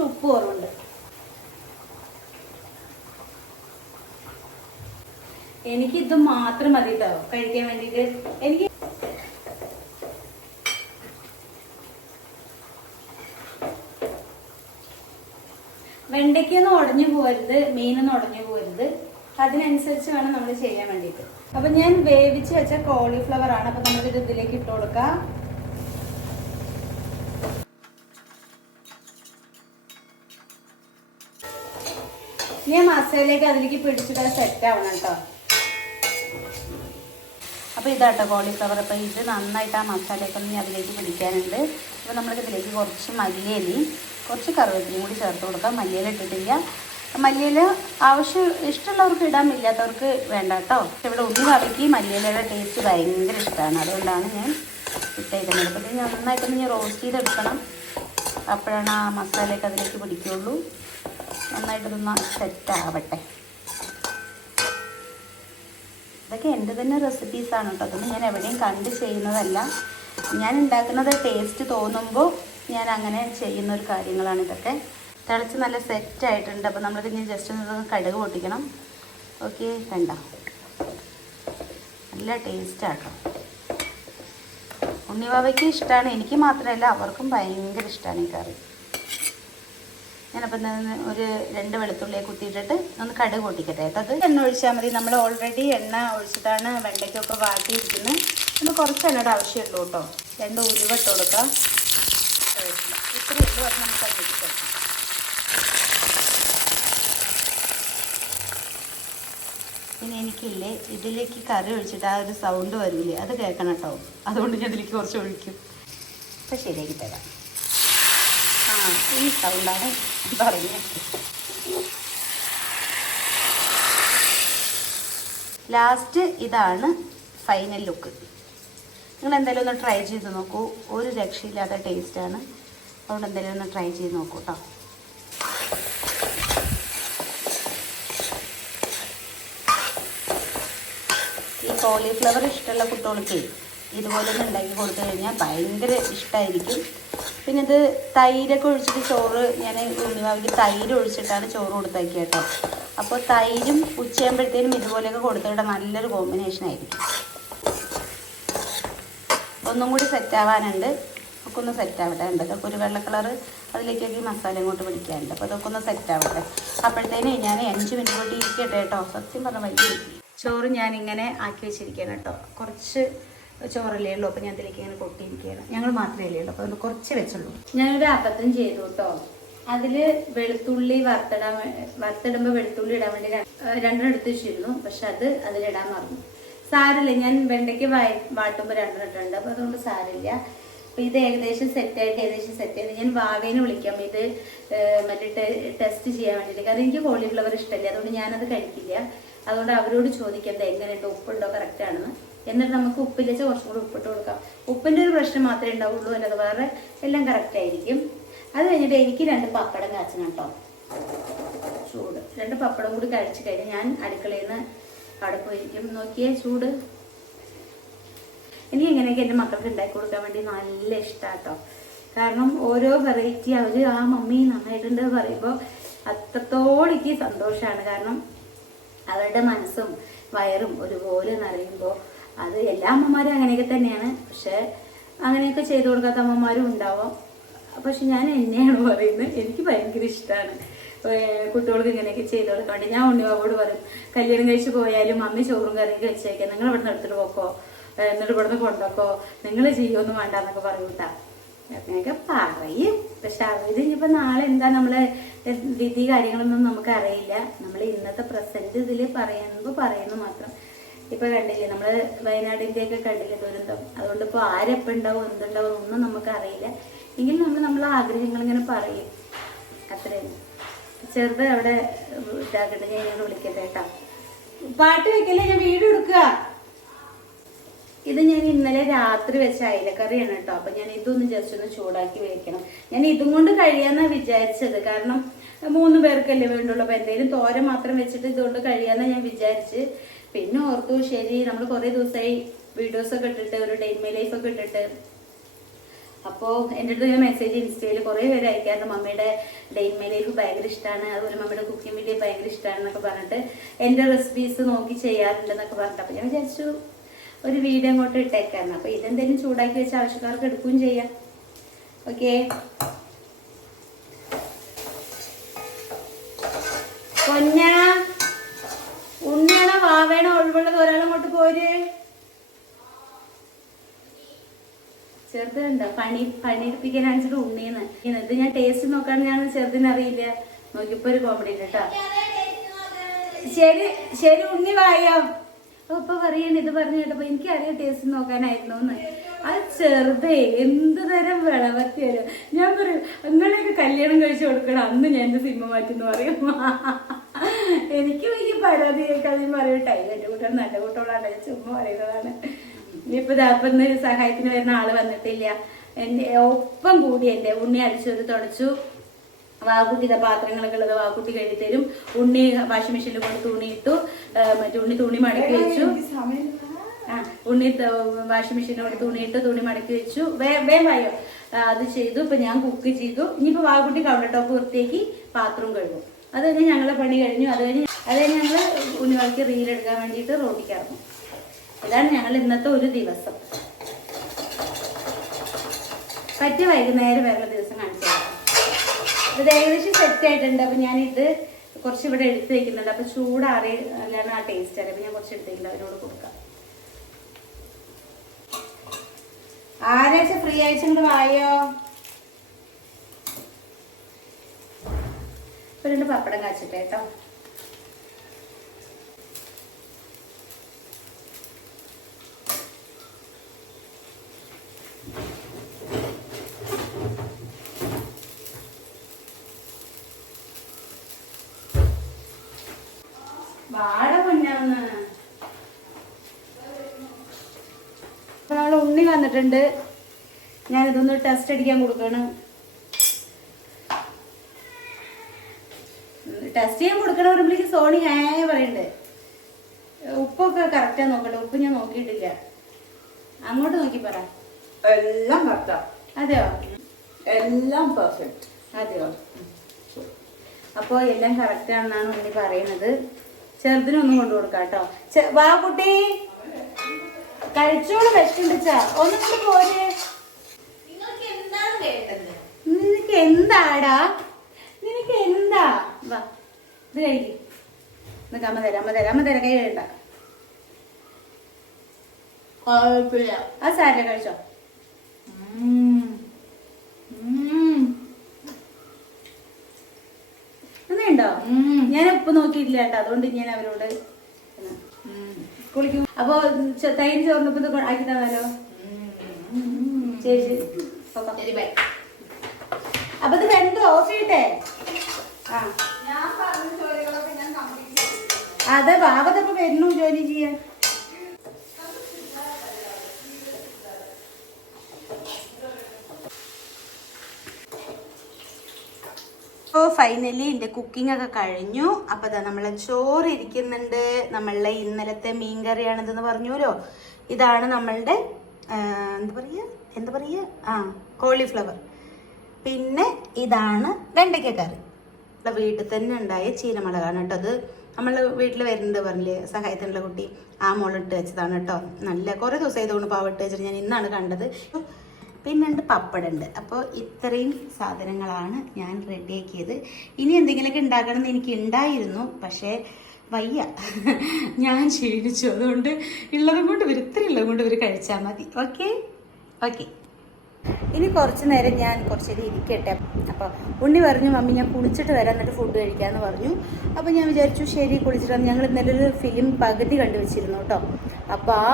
ഉപ്പ് കുറവുണ്ട്. എനിക്കിത് മാത്രം മതി കേട്ടോ കഴിക്കാൻ വേണ്ടിയിട്ട്. എനിക്ക് വെണ്ടയ്ക്കൊന്നും ഉടഞ്ഞു പോകരുത്, മീനൊന്നും ഉടഞ്ഞു പോകരുത്. അതിനനുസരിച്ച് വേണം നമ്മൾ ചെയ്യാൻ വേണ്ടിയിട്ട്. അപ്പൊ ഞാൻ വേവിച്ച് വെച്ച കോളിഫ്ലവർ ആണ്. അപ്പൊ നമുക്കിത് ഇതിലേക്ക് ഇട്ട് കൊടുക്കാം. ഞാൻ മസാലയൊക്കെ അതിലേക്ക് പിടിച്ചിട്ട് സെറ്റ് ആവണം കേട്ടോ. അപ്പോൾ ഇതാട്ടോ കോളിഫ്ലവർ. അപ്പോൾ ഇത് നന്നായിട്ട് ആ മസാലയൊക്കെ ഒന്ന് അതിലേക്ക് പിടിക്കാനുണ്ട്. അപ്പോൾ നമ്മൾക്ക് ഇതിലേക്ക് കുറച്ച് മല്ലിയിലയും കുറച്ച് കറിവേപ്പിലയും കൂടി ചേർത്ത് കൊടുക്കാം. മല്ലിയില ഇട്ടിട്ടില്ല. മല്ലിയില ഇഷ്ടമുള്ളവർക്ക് ഇടാൻ, ഇല്ലാത്തവർക്ക് വേണ്ട കേട്ടോ. ഇവിടെ ഉണ്ണിവാവയ്ക്ക് മല്ലിയിലയുടെ ടേസ്റ്റ് ഭയങ്കര ഇഷ്ടമാണ്, അതുകൊണ്ടാണ് ഞാൻ ഇട്ടേക്കുന്നത്. അപ്പോൾ ഇത് നന്നായിട്ടൊന്ന് റോസ്റ്റ് ചെയ്തെടുക്കണം. അപ്പോഴാണ് ആ മസാലയൊക്കെ അതിലേക്ക് പിടിക്കുകയുള്ളൂ. നന്നായിട്ടൊന്ന് സെറ്റ് ആവട്ടെ. ഇതൊക്കെ എൻ്റെ തന്നെ റെസിപ്പീസാണ് കേട്ടോ. അതൊന്നും ഞാൻ എവിടെയും കണ്ട് ചെയ്യുന്നതല്ല. ഞാൻ ഉണ്ടാക്കുന്നത് ടേസ്റ്റ് തോന്നുമ്പോൾ ഞാൻ അങ്ങനെ ചെയ്യുന്ന ഒരു കാര്യങ്ങളാണ് ഇതൊക്കെ. തിളച്ച് നല്ല സെറ്റായിട്ടുണ്ട്. അപ്പോൾ നമ്മളിത് ഞാൻ ജസ്റ്റ് ഒന്ന് കടുക് പൊട്ടിക്കണം. ഓക്കെ, വേണ്ട, നല്ല ടേസ്റ്റാട്ടോ. ഉണ്ണിവാവയ്ക്ക് ഇഷ്ടമാണ്, എനിക്ക് മാത്രമല്ല അവർക്കും ഭയങ്കര ഇഷ്ടമാണ് ഈ കറി. ഞാനപ്പം ഒരു 2 വെളുത്തുള്ളിയെ കുത്തിയിട്ടിട്ട് ഒന്ന് കടുക് പൊട്ടിക്കട്ടെ കേട്ടോ. അത് എണ്ണ ഒഴിച്ചാൽ മതി. നമ്മൾ ഓൾറെഡി എണ്ണ ഒഴിച്ചിട്ടാണ് വെണ്ടയ്ക്കൊക്കെ വാട്ടിയിരിക്കുന്നത്. ഒന്ന് കുറച്ച് എണ്ണയുടെ ആവശ്യമുള്ളൂ കേട്ടോ. 2 ഉലുവ ഇട്ട് കൊടുക്കാം. ഇത്രയേ ഉള്ളൂ. അത് നമുക്ക് അതിലേക്ക് ചേർക്കാം. പിന്നെ എനിക്കില്ലേ ഇതിലേക്ക് കറി ഒഴിച്ചിട്ട് ആ ഒരു സൗണ്ട് വരില്ലേ, അത് കേൾക്കണം കേട്ടോ. അതുകൊണ്ട് ഞാൻ ഇതിലേക്ക് കുറച്ച് ഒഴിക്കും. അപ്പം ശരിയാക്കി തരാം. ഈ സൗണ്ടാണ് പറയുന്നത്. ലാസ്റ്റ് ഇതാണ് ഫൈനൽ ലുക്ക്. നിങ്ങൾ എന്തായാലും ഒന്ന് ട്രൈ ചെയ്ത് നോക്കൂ. ഒരു രക്ഷയില്ലാത്ത ടേസ്റ്റാണ്. അതുകൊണ്ട് എന്തായാലും ഒന്ന് ട്രൈ ചെയ്ത് നോക്കൂ കേട്ടോ. ഈ കോളിഫ്ലവർ ഇഷ്ടമുള്ള കുട്ടികൾക്ക് ഇതുപോലെ ഒന്ന് ഉണ്ടാക്കി കൊടുത്തു കഴിഞ്ഞാൽ ഭയങ്കര ഇഷ്ടമായിരിക്കും. പിന്നെ ഇത് തൈരൊക്കെ ഒഴിച്ചിട്ട് ചോറ്, ഞാൻ ഉണ്ണിവാവിക്ക് തൈര് ഒഴിച്ചിട്ടാണ് ചോറ് കൊടുത്താക്കി കേട്ടോ. അപ്പോൾ തൈരും ഉച്ചയാകുമ്പോഴത്തേനും ഇതുപോലെയൊക്കെ കൊടുത്തുവിടാൻ നല്ലൊരു കോമ്പിനേഷൻ ആയിരിക്കും. ഒന്നും കൂടി സെറ്റാവാനുണ്ട്. ഒക്കെ ഒന്ന് സെറ്റാവട്ടെ. അപ്പോൾ ഒരു വെള്ള കളറ് അതിലേക്കൊക്കെ മസാല ഇങ്ങോട്ട് പിടിക്കാനുണ്ട്. അപ്പോൾ അതൊക്കെ ഒന്ന് സെറ്റാവട്ടെ. അപ്പോഴത്തേനും ഞാൻ 5 മിനിറ്റ് കൂടി ഇരിക്കട്ടെ കേട്ടോ. സത്യം പറഞ്ഞാൽ വലിയ ചോറ് ഞാനിങ്ങനെ ആക്കി വെച്ചിരിക്കുകയാണ് കേട്ടോ. കുറച്ച് ചോറല്ലേ ഉള്ളൂ. അപ്പോൾ ഞാൻ ഇതിലേക്ക് ഇങ്ങനെ കൊട്ടിയിരിക്കുകയാണ്. ഞങ്ങൾ മാത്രമേ ഉള്ളൂ. അപ്പോൾ അതുകൊണ്ട് കുറച്ച് വെച്ചുള്ളൂ. ഞാനൊരു അബദ്ധം ചെയ്തു കേട്ടോ. അതിൽ വെളുത്തുള്ളി വറുത്തിടുമ്പോൾ വെളുത്തുള്ളി ഇടാൻ വേണ്ടി 2 എടുത്ത് വെച്ചിരുന്നു. പക്ഷെ അതിലിടാൻ മറന്നു. സാരമില്ല, ഞാൻ വെണ്ടയ്ക്ക് വാട്ടുമ്പോൾ 2 ഇട്ടുണ്ട്. അപ്പോൾ അതുകൊണ്ട് സാരമില്ല. അപ്പോൾ ഇത് ഏകദേശം സെറ്റായിട്ട് ഞാൻ വാവേനെ വിളിക്കാം. ഇത് മറ്റേ ടെസ്റ്റ് ചെയ്യാൻ വേണ്ടിയിട്ട്. കാരണം എനിക്ക് കോളിഫ്ലവർ ഇഷ്ടമില്ല. അതുകൊണ്ട് ഞാനത് കഴിക്കില്ല. അതുകൊണ്ട് അവരോട് ചോദിക്കട്ടെ എങ്ങനെയുണ്ട്, ഉപ്പുണ്ടോ, കറക്റ്റ് ആണെന്ന്. എന്നിട്ട് നമുക്ക് ഉപ്പില്ല കുറച്ചും കൂടി ഉപ്പിട്ട് കൊടുക്കാം. ഉപ്പിൻ്റെ ഒരു പ്രശ്നം മാത്രമേ ഉണ്ടാവുള്ളൂ. അല്ലാതെ വേറെ എല്ലാം കറക്റ്റ് ആയിരിക്കും. അത് കഴിഞ്ഞിട്ട് എനിക്ക് 2 പപ്പടം കാച്ചണം കേട്ടോ. ചൂട് 2 പപ്പടം കൂടി കഴിച്ച് കഴിഞ്ഞാൽ ഞാൻ അടുക്കളയിൽ നിന്ന് അവിടെ പോയിരിക്കും. നോക്കിയേ ചൂട്. എനിക്ക് ഇങ്ങനെയൊക്കെ എൻ്റെ മക്കൾക്ക് ഉണ്ടാക്കി കൊടുക്കാൻ വേണ്ടി നല്ല ഇഷ്ടമാണ് കേട്ടോ. കാരണം ഓരോ വെറൈറ്റി അവർ ആ മമ്മി നന്നായിട്ടുണ്ട് പറയുമ്പോൾ അത്രത്തോളിക്ക് സന്തോഷമാണ്. കാരണം അവരുടെ മനസ്സും വയറും ഒരുപോലെ നിറയുമ്പോൾ അത് എല്ലാ അമ്മമാരും അങ്ങനെയൊക്കെ തന്നെയാണ്. പക്ഷെ അങ്ങനെയൊക്കെ ചെയ്തു കൊടുക്കാത്ത അമ്മമാരും ഉണ്ടാവാം. പക്ഷെ ഞാൻ എന്നെയാണ് പറയുന്നത്. എനിക്ക് ഭയങ്കര ഇഷ്ടമാണ് കുട്ടികൾക്ക് ഇങ്ങനെയൊക്കെ ചെയ്തു കൊടുക്കാൻ വേണ്ടി. ഞാൻ ഉണ്ണിവാവോട് പറയും, കല്യാണം കഴിച്ച് പോയാലും മമ്മി ചോറും കറിയൊക്കെ വെച്ചേക്കാം, നിങ്ങൾ ഇവിടെ നിന്ന് എടുത്തിട്ട് പോക്കോ, എന്നിട്ട് ഇവിടെ നിന്ന് കൊണ്ടോക്കോ, നിങ്ങൾ ചെയ്യുമൊന്നും വേണ്ട എന്നൊക്കെ പറയൂട്ടാ. അങ്ങനെയൊക്കെ പറയും. പക്ഷെ അവർ ഇനിയിപ്പോൾ നാളെ എന്താ നമ്മളെ വിധി കാര്യങ്ങളൊന്നും നമുക്ക് അറിയില്ല. നമ്മൾ ഇന്നത്തെ പ്രസന്റ് ഇതിൽ പറയുന്നു മാത്രം. ഇപ്പൊ കണ്ടില്ലേ നമ്മൾ വയനാടിൻ്റെയൊക്കെ കണ്ടില്ലേ ദുരന്തം. അതുകൊണ്ട് ഇപ്പോൾ ആരെപ്പോൾ ഉണ്ടാവും എന്തുണ്ടാവും ഒന്നും നമുക്ക് അറിയില്ല. എങ്കിലും നമ്മളെ ആഗ്രഹങ്ങൾ ഇങ്ങനെ പറയും. അത്രയും ചെറുത് അവിടെ ഇതാക്കട്ടെ. ഞാൻ ഇങ്ങനെ വിളിക്കട്ടെ കേട്ടോ. പാട്ട് വെക്കല്ലേ, ഞാൻ വീട് എടുക്കുക. ഇത് ഞാൻ ഇന്നലെ രാത്രി വെച്ച അയിലക്കറിയാണ് കേട്ടോ. അപ്പൊ ഞാൻ ഇതൊന്ന് ജസ്റ്റ് ഒന്ന് ചൂടാക്കി വെക്കണം. ഞാൻ ഇതും കൊണ്ട് കഴിയാന്നാ വിചാരിച്ചത്. കാരണം 3 പേർക്കല്ലേ വേണ്ടുള്ളൂ. അപ്പൊ എന്തെങ്കിലും തോരൻ മാത്രം വെച്ചിട്ട് ഇതുകൊണ്ട് കഴിയാന്നാ ഞാൻ വിചാരിച്ച്. പിന്നെ ഓർത്തു ശരി, നമ്മൾ കുറെ ദിവസമായി വീഡിയോസ് ഒക്കെ ഇട്ടിട്ട്, ഒരു ഡേ മൈ ലൈഫ് ഒക്കെ ഇട്ടിട്ട്. അപ്പോൾ എൻ്റെ അടുത്ത് ഞാൻ മെസ്സേജ് ഇൻസ്റ്റയിൽ കുറേ പേര് അയക്കാറുണ്ട്. മമ്മിയുടെ ഡേ മൈ ലൈഫ് ഭയങ്കര ഇഷ്ടമാണ്, അതുപോലെ മമ്മിയുടെ കുക്കിംഗ് വീഡിയോ ഭയങ്കര ഇഷ്ടമാണെന്നൊക്കെ പറഞ്ഞിട്ട് എൻ്റെ റെസിപ്പീസ് നോക്കി ചെയ്യാറുണ്ടെന്നൊക്കെ പറഞ്ഞിട്ട്. അപ്പോൾ ഞാൻ വിചാരിച്ചു ഒരു വീഡിയോ അങ്ങോട്ട് ഇട്ടേക്കായിരുന്നു. അപ്പോൾ ഇതെന്തെങ്കിലും ചൂടാക്കി വെച്ച് ആവശ്യക്കാർക്ക് എടുക്കുകയും ചെയ്യാം. ഓക്കെ, പൊന്നാ ഉണ്ണിയാണോ വാവേണോ ഒഴിവുള്ളത് ഒരാളങ്ങോട്ട് പോര്. ചെറുതുണ്ടോ പണിയെടുപ്പിക്കാൻ കാണിച്ചിട്ട് ഉണ്ണീന്ന്. ഇത് ഞാൻ ടേസ്റ്റ് നോക്കാൻ ഞാൻ ചെറുതിനറിയില്ല. നോക്കിയപ്പോ ഒരു കോമഡി കേട്ടോ. ശരി ഉണ്ണി വായോ. അപ്പൊ പറയണ ഇത് പറഞ്ഞു കേട്ടപ്പോ എനിക്കറിയാം ടേസ്റ്റ് നോക്കാനായിരുന്നു എന്ന്. അത് ചെറുതേ എന്ത് തരം വിളവത്തിയാലോ. ഞാൻ പറയും അങ്ങനെയൊക്കെ കല്യാണം കഴിച്ചു കൊടുക്കണം, അന്ന് ഞാൻ എന്റെ സിനിമ മാറ്റിന്ന് പറയും. എനിക്കും ഈ പരാതി കേൾക്കാതെയും പറയട്ടെ. എന്റെ കൂട്ടം നല്ല കൂട്ടോളാണ്, ചുമ്മാ പറയുന്നതാണ്. ഇനിയിപ്പോ ഇന്ന് സഹായത്തിന് വരുന്ന ആള് വന്നിട്ടില്ല. എന്റെ ഒപ്പം കൂടി എന്റെ ഉണ്ണി അടിച്ചൊരു തുടച്ചു. വാക്കുട്ടിയുടെ പാത്രങ്ങളൊക്കെ ഉള്ളത് വാക്കുട്ടി കഴുകി തരും. ഉണ്ണി വാഷിംഗ് മെഷീനിൽ കൊണ്ട് തുണിയിട്ടു. മറ്റേ ഉണ്ണി തുണി മടക്കി വെച്ചു. ഉണ്ണി വാഷിംഗ് മെഷീനിൽ കൊണ്ട് തുണിയിട്ട് തുണി മടക്കി വെച്ചു. വേവായോ അത് ചെയ്തു. ഇപ്പൊ ഞാൻ കുക്ക് ചെയ്തു. ഇനിയിപ്പോ വാക്കുട്ടി കൗണ്ടർ ടോപ്പ് വൃത്തിയാക്കി പാത്രവും കഴുകും. അത് കഴിഞ്ഞ് ഞങ്ങളെ പണി കഴിഞ്ഞു. അത് കഴിഞ്ഞ് ഞങ്ങള് ഉണ്ണിവാൾക്ക് റീലെടുക്കാൻ വേണ്ടിയിട്ട് റോട്ടിക്ക് ഇറങ്ങും. ഇതാണ് ഞങ്ങൾ ഇന്നത്തെ ഒരു ദിവസം. പറ്റിയ വൈകുന്നേരം വേറെ ദിവസം കാണിച്ചു തരാം. ഇത് ഏകദേശം സെറ്റ് ആയിട്ടുണ്ട്. അപ്പൊ ഞാനിത് കുറച്ച് ഇവിടെ എടുത്ത് വെക്കുന്നുണ്ട്. അപ്പൊ ചൂടാറിയാണ് ആ ടേസ്റ്റ് അറിയാം. അപ്പൊ ഞാൻ കുറച്ച് എടുത്തേക്കില്ല, അവരോട് കൊടുക്കാം. ആരാഴ്ച ഫ്രീ ആഴ്ച കൊണ്ട് വായോ. ഇപ്പൊ 2 പപ്പടം കാച്ചിട്ടെ കേട്ടോ. വാഴ പൊന്നാന്ന് നമ്മളെ ഉണ്ണി വന്നിട്ടുണ്ട്. ഞാനിതൊന്ന് ടെസ്റ്റ് അടിക്കാൻ കൊടുക്കണം. ടെസ്റ്റ് ചെയ്യാൻ കൊടുക്കണ പറയുമ്പോഴേക്ക് സോണി പറയണ്ട്. ഉപ്പൊക്കെ കറക്റ്റാ നോക്കട്ടെ. ഉപ്പ് ഞാൻ നോക്കിയിട്ടില്ല. അങ്ങോട്ട് നോക്കി പറ. എല്ലാം കറക്റ്റാ. അതെയോ? എല്ലാം പെർഫെക്റ്റ്. അതെയോ? അപ്പൊ എല്ലാം കറക്റ്റ് ആണെന്നാണ് ഉണ്ണി പറയുന്നത്. ചെറുതിനൊന്നും കൊണ്ടു കൊടുക്കാം കേട്ടോ. വാ കുട്ടി, കഴിച്ചോളൂ. വിശക്കുണ്ടിച്ചാ ഒന്നും കൊണ്ട് പോരെ. നിങ്ങൾക്ക് എന്താണ് വേണ്ടത്? നിനക്ക് എന്താടാ? നിനക്ക് എന്താ? വാ, ഇത് കഴിക്കും. നിനക്ക് അമ്മ തരാം. കൈ വേണ്ട. കുഴപ്പമില്ല. ആ സാരിയ കഴിച്ചോ. ഉണ്ടോ? ഞാൻ ഉപ്പ് നോക്കിയിട്ടില്ല കേട്ടോ. അതുകൊണ്ട് ഞാൻ അവരോട് കുളിക്കും. അപ്പൊ തൈര് ചോറിനൊപ്പം ഇത് ആക്കി തന്നാലോ? ശരി. അപ്പൊ ഇത് വെന്തോ? ഓഫ് ചെയ്യട്ടെ. ആ, അതെ. ഭാഗത്തപ്പോ വരുന്നു ജോലി ചെയ്യാൻ. അപ്പോൾ ഫൈനലി എൻ്റെ കുക്കിംഗ് ഒക്കെ കഴിഞ്ഞു. അപ്പോൾ അതാ നമ്മളെ ചോറ് ഇരിക്കുന്നുണ്ട്. നമ്മളുടെ ഇന്നലത്തെ മീൻകറിയാണിതെന്ന് പറഞ്ഞുല്ലോ. ഇതാണ് നമ്മളുടെ എന്താ പറയുക കോളിഫ്ലവർ. പിന്നെ ഇതാണ് വെണ്ടയ്ക്കക്കറി. ഇവിടെ വീട്ടിൽ തന്നെ ഉണ്ടായ ചീരമുളകാണ് കേട്ടോ. അത് നമ്മൾ വീട്ടിൽ വരുന്നത് പറഞ്ഞില്ലേ സഹായത്തിനുള്ള കുട്ടി, ആ മുളകിട്ട് വെച്ചതാണ് കേട്ടോ. നല്ല കുറേ ദിവസം ആയതുകൊണ്ട് പാവിട്ട് വെച്ചിട്ട് ഞാൻ ഇന്നാണ് കണ്ടത്. പിന്നെ ഉണ്ട് പപ്പടുണ്ട്. അപ്പോൾ ഇത്രയും സാധനങ്ങളാണ് ഞാൻ റെഡിയാക്കിയത്. ഇനി എന്തെങ്കിലുമൊക്കെ ഉണ്ടാക്കണം എന്ന് എനിക്ക് ഉണ്ടായിരുന്നു, പക്ഷേ വയ്യ, ഞാൻ ക്ഷീണിച്ചു. അതുകൊണ്ട് ഉള്ളതും കൊണ്ട് ഇവർ കഴിച്ചാൽ മതി. ഓക്കെ. ഇനി കുറച്ച് നേരം ഞാൻ കുറച്ചേരം ഇരിക്കട്ടെ. അപ്പോൾ ഉണ്ണി പറഞ്ഞു മമ്മി ഞാൻ കുളിച്ചിട്ട് വരാം, എന്നിട്ട് ഫുഡ് കഴിക്കാമെന്ന് പറഞ്ഞു. അപ്പോൾ ഞാൻ വിചാരിച്ചു ശരി കുളിച്ചിട്ട് വന്ന്. ഞങ്ങൾ ഇന്നലെ ഒരു ഫിലിം പകുതി കണ്ടു വെച്ചിരുന്നു കേട്ടോ. അപ്പോൾ ആ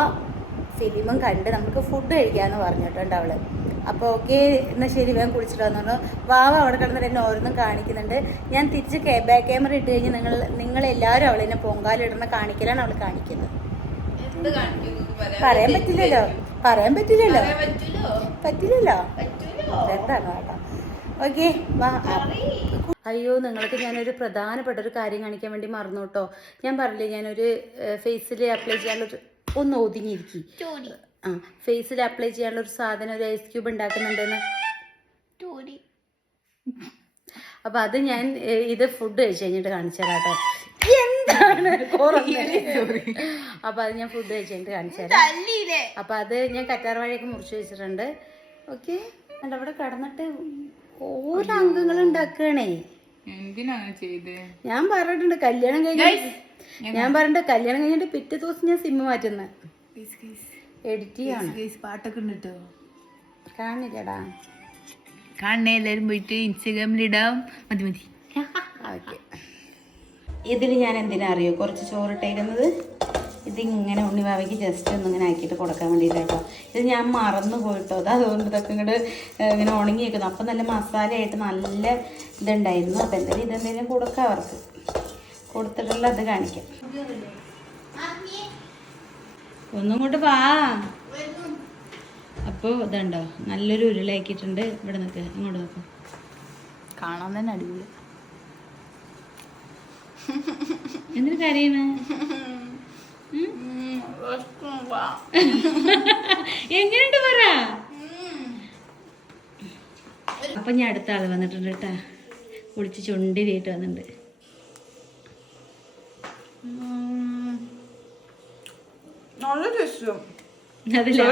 ഫിലിമും കണ്ട് നമുക്ക് ഫുഡ് കഴിക്കാമെന്ന് പറഞ്ഞു കേട്ടോ അവള്. അപ്പോൾ ഓക്കെ എന്നാൽ ശരി വേഗം കുളിച്ചിട്ട് വന്നു പറഞ്ഞു. വാവ അവിടെ കിടന്നിട്ട് എന്നെ ഓരോന്നും കാണിക്കുന്നുണ്ട്. ഞാൻ തിരിച്ച് ബാക്ക് ക്യാമറ ഇട്ട് കഴിഞ്ഞ് നിങ്ങളെല്ലാവരും അവളെന്നെ പൊങ്കാലിടുന്ന കാണിക്കലാണ് അവൾ കാണിക്കുന്നത്. പറയാൻ പറ്റില്ലല്ലോ. എന്താണ് കേട്ടോ. ഓക്കെ വാ. അയ്യോ, നിങ്ങൾക്ക് ഞാനൊരു പ്രധാനപ്പെട്ട ഒരു കാര്യം കാണിക്കാൻ വേണ്ടി മറന്നു കേട്ടോ. ഞാൻ പറഞ്ഞില്ലേ ഞാനൊരു ഫേസിൽ അപ്ലൈ ചെയ്യാനുള്ളൊരു ഒന്ന് ഒതുങ്ങിയിരിക്കും. ഫേസിൽ അപ്ലൈ ചെയ്യാനുള്ള ഒരു സാധനം, ഒരു ഐസ് ക്യൂബ് ഉണ്ടാക്കുന്നുണ്ടെന്ന്. അപ്പൊ അത് ഞാൻ ഇത് ഫുഡ് കഴിച്ച് കഴിഞ്ഞിട്ട് കാണിച്ചു തരാം കേട്ടോ. എന്താണ് അപ്പൊ അത് ഞാൻ ഫുഡ് കഴിച്ച് കഴിഞ്ഞിട്ട് കാണിച്ചു തരാം. അപ്പൊ അത് ഞാൻ കറ്റാർ വാഴയൊക്കെ മുറിച്ച് വെച്ചിട്ടുണ്ട്. ഓക്കെ, അവിടെ കിടന്നിട്ട് ഓരോ അംഗങ്ങൾ ഉണ്ടാക്കണേ. ഞാൻ പറഞ്ഞിട്ടുണ്ട് കല്യാണം കഴിഞ്ഞിട്ട് പിറ്റേ ദിവസം ഞാൻ സിം മാറ്റുന്ന എഡിറ്റ് ചെയ്യാണ്. പാട്ടൊക്കെ ഉണ്ട് കേട്ടോ. കാണില്ലടാ. കാണണേ എല്ലാവരും പോയിട്ട് ഇൻസ്റ്റാഗ്രാമിലിടാം. മതി. ഓക്കെ. ഇതിൽ ഞാൻ എന്തിനാ അറിയോ കുറച്ച് ചോറിട്ടേക്കുന്നത്? ഇതിങ്ങനെ ഉണ്ണിവാവയ്ക്ക് ജസ്റ്റ് ഒന്നിങ്ങനെ ആക്കിയിട്ട് കൊടുക്കാൻ വേണ്ടിയിട്ട് കേട്ടോ. ഇത് ഞാൻ മറന്നു പോയിട്ടോ. അതുകൊണ്ട് ഇതൊക്കെ ഇങ്ങോട്ട് ഇങ്ങനെ ഉണങ്ങി വെക്കുന്നു. അപ്പം നല്ല മസാലയായിട്ട് നല്ല ഇതുണ്ടായിരുന്നു. അപ്പം എന്തായാലും ഇതെന്തെങ്കിലും കൊടുക്കാം അവർക്ക്. കൊടുത്തിട്ടുള്ള അത് കാണിക്കാം. ഒന്നും കൊണ്ട് വാ. അപ്പോൾ ഇതുണ്ടോ നല്ലൊരു ഉരുളയാക്കിയിട്ടുണ്ട്. ഇവിടെ നിൽക്ക്, ഇങ്ങോട്ട് നോക്കാം. കാണാൻ തന്നെ അടിപൊളി. എന്തൊരു കാര്യമാണ്? എങ്ങനെയുണ്ട് പറ. അപ്പൊ ഞാൻ അടുത്ത ആള് വന്നിട്ടുണ്ട് കേട്ടാ. കുളിച്ച് ചുണ്ടിരിയിട്ട് വന്നിട്ടുണ്ട്. അതില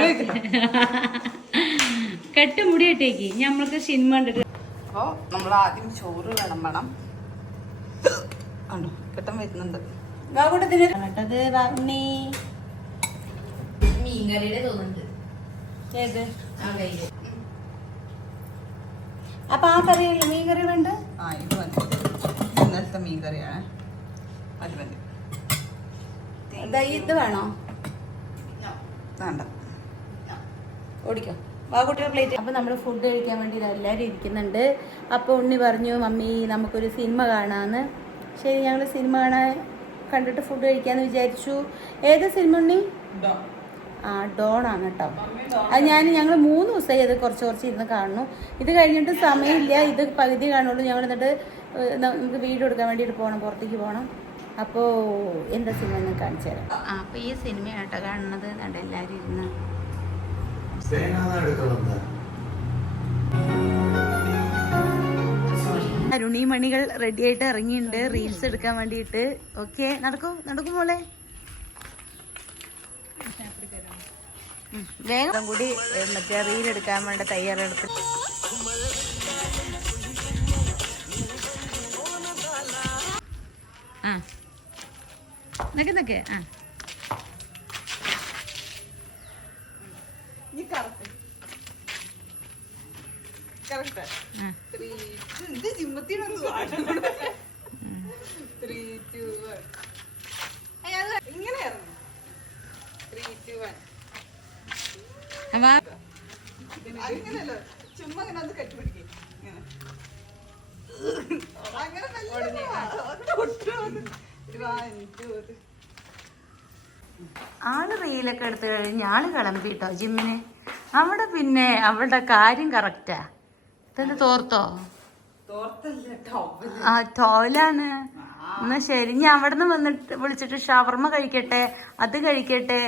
കെട്ട് മുടി ഇട്ടേക്ക്. ഞമ്മൾക്ക് സിനിമ കണ്ടിട്ട് അപ്പോൾ നമ്മൾ ആദ്യം ചോറ് വിളമ്പണം. കണ്ടോ കിട്ടാൻ വരുന്നുണ്ട്. വാകൂട്ടത്തിന് കേട്ടത് ഉണ്ണി മീൻകറിയുടെ തോന്നുന്നുണ്ട്. ഏത് ആ കയ്യില്. അപ്പൊ ആ കറിയല്ല മീൻ കറി വേണ്ട. ഇത് മതി. ഇന്നലത്തെ മീൻ കറിയാണ്. അത് മതി. ഇത് വേണോ? വേണ്ട. ഓടിക്കോ വാകുട്ടിയുടെ പ്ലേറ്റ്. അപ്പൊ നമ്മൾ ഫുഡ് കഴിക്കാൻ വേണ്ടി എല്ലാവരും ഇരിക്കുന്നുണ്ട്. അപ്പൊ ഉണ്ണി പറഞ്ഞു മമ്മി നമുക്കൊരു സിനിമ കാണാന്ന്. ശരി, ഞങ്ങൾ സിനിമ കാണാൻ കണ്ടിട്ട് ഫുഡ് കഴിക്കാന്ന് വിചാരിച്ചു. ഏത് സിനിമ ഉണ്ണി? ഡോൺ ആണ് കേട്ടോ. അത് ഞങ്ങൾ 3 ദിവസമായി അത് കുറച്ച് ഇരുന്ന് കാണുന്നു. ഇത് കഴിഞ്ഞിട്ട് സമയമില്ല, ഇത് പകുതി കാണുള്ളൂ. ഞങ്ങൾ എന്നിട്ട് നമുക്ക് വീഡിയോ എടുക്കാൻ വേണ്ടിയിട്ട് പോകണം, പുറത്തേക്ക് പോകണം. അപ്പോൾ എന്താ സിനിമ എന്ന് കാണിച്ചു തരാം. അപ്പോൾ ഈ സിനിമയാണ് കേട്ടോ കാണുന്നത്. കണ്ട എല്ലാവരും ഇരുന്ന് അരുണിമണികൾ റെഡി ആയിട്ട് ഇറങ്ങിയിട്ടുണ്ട് റീൽസ് എടുക്കാൻ വേണ്ടിയിട്ട്. ഓക്കെ, നടക്കും മോളെ. വേഗം കൂടി മറ്റേ റീൽ എടുക്കാൻ വേണ്ട തയ്യാറെടുപ്പ്. നിക്ക് ആള് റീലൊക്കെ എടുത്തു കഴിഞ്ഞ് ആള് കിളമ്പിട്ടോ ജിമ്മിന്. അവിടെ പിന്നെ അവളുടെ കാര്യം കറക്റ്റാ. ഇതെന്ത് തോർത്തോ? ആ ടോയിലാണ്. എന്നാ ശരി, ഞാൻ അവിടെ നിന്ന് വന്നിട്ട് വിളിച്ചിട്ട് ഷവർമ്മ കഴിക്കട്ടെ, അത് കഴിക്കട്ടെ.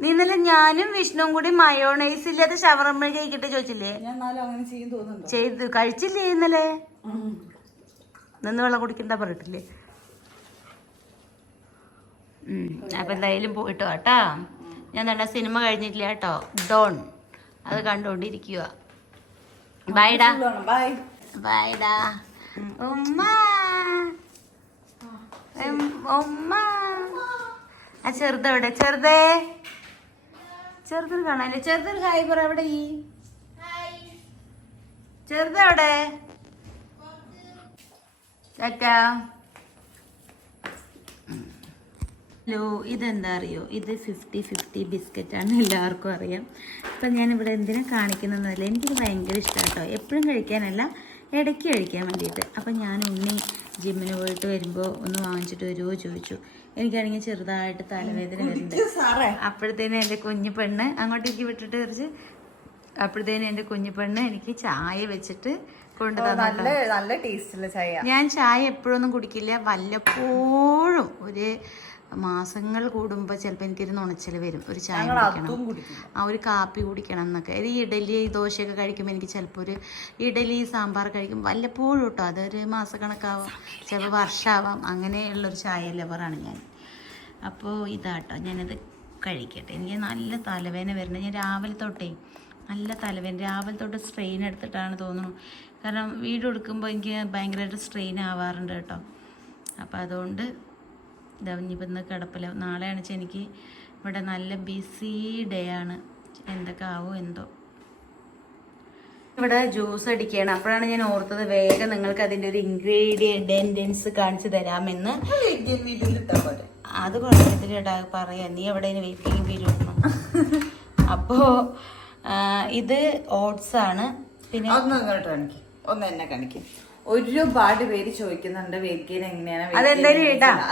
നീ ഇന്നലെ ഞാനും വിഷ്ണുവും കൂടി മയോണൈസ് ഇല്ലാതെ ഷവർമ്മ കഴിക്കട്ടെ ചോദിച്ചില്ലേ? ചെയ്തു കഴിച്ചില്ലേ ഇന്നലെ? നിന്ന് വെള്ളം കുടിക്കണ്ട പറഞ്ഞിട്ടില്ലേ? അപ്പൊ എന്തായാലും പോയിട്ടോ കേട്ടാ. ഞാൻ തന്നെ സിനിമ കഴിഞ്ഞിട്ടില്ല കേട്ടോ, ഡോൺ. അത് കണ്ടോണ്ടിരിക്കുക. ബൈഡാ ബൈഡാ. ഉമ്മ ഉമ്മ. ആ ചെറുതെവിടെ? ചെറുതിന് കാണാല്ലേ? ചെറുതൊരു ഹായ് പറ. എവിടെ ഈ ചെറുതെവിടെ? ടാറ്റാ. ഹലോ, ഇതെന്താ അറിയോ? ഇത് 50-50 ബിസ്ക്കറ്റാണ്, എല്ലാവർക്കും അറിയാം. അപ്പം ഞാനിവിടെ എന്തിനാ കാണിക്കുന്നതെന്നല്ല, എനിക്കിത് ഭയങ്കര ഇഷ്ടമാണ് കേട്ടോ. എപ്പോഴും കഴിക്കാനല്ല, ഇടയ്ക്ക് കഴിക്കാൻ വേണ്ടിയിട്ട്. അപ്പം ഞാൻ ഉണ്ണി ജിമ്മിന് പോയിട്ട് വരുമ്പോൾ ഒന്ന് വാങ്ങിച്ചിട്ട് വരുമോ ചോദിച്ചു. എനിക്കാണെങ്കിൽ ചെറുതായിട്ട് തലവേദന വരുന്നുണ്ട്. അപ്പോഴത്തേനും എൻ്റെ കുഞ്ഞു പെണ്ണ് അങ്ങോട്ടേക്ക് വിട്ടിട്ട് കുറച്ച്, അപ്പോഴത്തേനും എൻ്റെ കുഞ്ഞു പെണ്ണ് എനിക്ക് ചായ വെച്ചിട്ട് നല്ല ടേസ്റ്റുള്ള ചായ. ഞാൻ ചായ എപ്പോഴൊന്നും കുടിക്കില്ല, വല്ലപ്പോഴും ഒരു മാസങ്ങൾ കൂടുമ്പോൾ ചിലപ്പോൾ എനിക്കൊരു നുണച്ചൽ വരും. ഒരു ചായ കുടിക്കണം, ഒരു കാപ്പി കുടിക്കണം എന്നൊക്കെ. ഈ ഇഡലി ദോശയൊക്കെ കഴിക്കുമ്പോൾ എനിക്ക് ചിലപ്പോൾ ഒരു ഇഡലി സാമ്പാർ കഴിക്കും വല്ലപ്പോഴും കേട്ടോ. അതൊരു മാസക്കണക്കാവാം, ചിലപ്പോൾ വർഷമാവാം. അങ്ങനെയുള്ളൊരു ചായ ലവറാണ് ഞാൻ. അപ്പോൾ ഇതാട്ടോ, ഞാനത് കഴിക്കട്ടെ. എനിക്ക് നല്ല തലവേദന വരുന്നത്. ഞാൻ രാവിലെ തൊട്ടേ നല്ല തലവേദന, രാവിലെ തൊട്ട് സ്ട്രെയിൻ എടുത്തിട്ടാണ് തോന്നുന്നു. കാരണം വീഡിയോ എടുക്കുമ്പോൾ എനിക്ക് ഭയങ്കരമായിട്ട് സ്ട്രെയിൻ ആവാറുണ്ട് കേട്ടോ. അപ്പോൾ അതുകൊണ്ട് ഇനിയിപ്പോൾ ഇന്ന് കിടപ്പില്ല. നാളെയാണ് വെച്ചാൽ എനിക്ക് ഇവിടെ നല്ല ബിസി ഡേ ആണ്. എന്തൊക്കെ ആവോ എന്തോ. ഇവിടെ ജ്യൂസ് അടിക്കുകയാണ്. അപ്പോഴാണ് ഞാൻ ഓർത്തത് വേഗം നിങ്ങൾക്ക് അതിൻ്റെ ഒരു ഇൻഗ്രീഡിയൻസ് കാണിച്ചു തരാമെന്ന്. അത് പറഞ്ഞിട്ട് പറയാം, നീ എവിടെ വെയിറ്റിംഗ് പീരീഡ് ഇടണം. അപ്പോൾ ഇത് ഓട്സ് ആണ്. പിന്നെ ഒന്ന് എന്നെ കാണിക്കും. ഒരുപാട് പേര് ചോദിക്കുന്നുണ്ട് വെയിറ്റ് ഗെയിൻ എങ്ങനെയാണ്.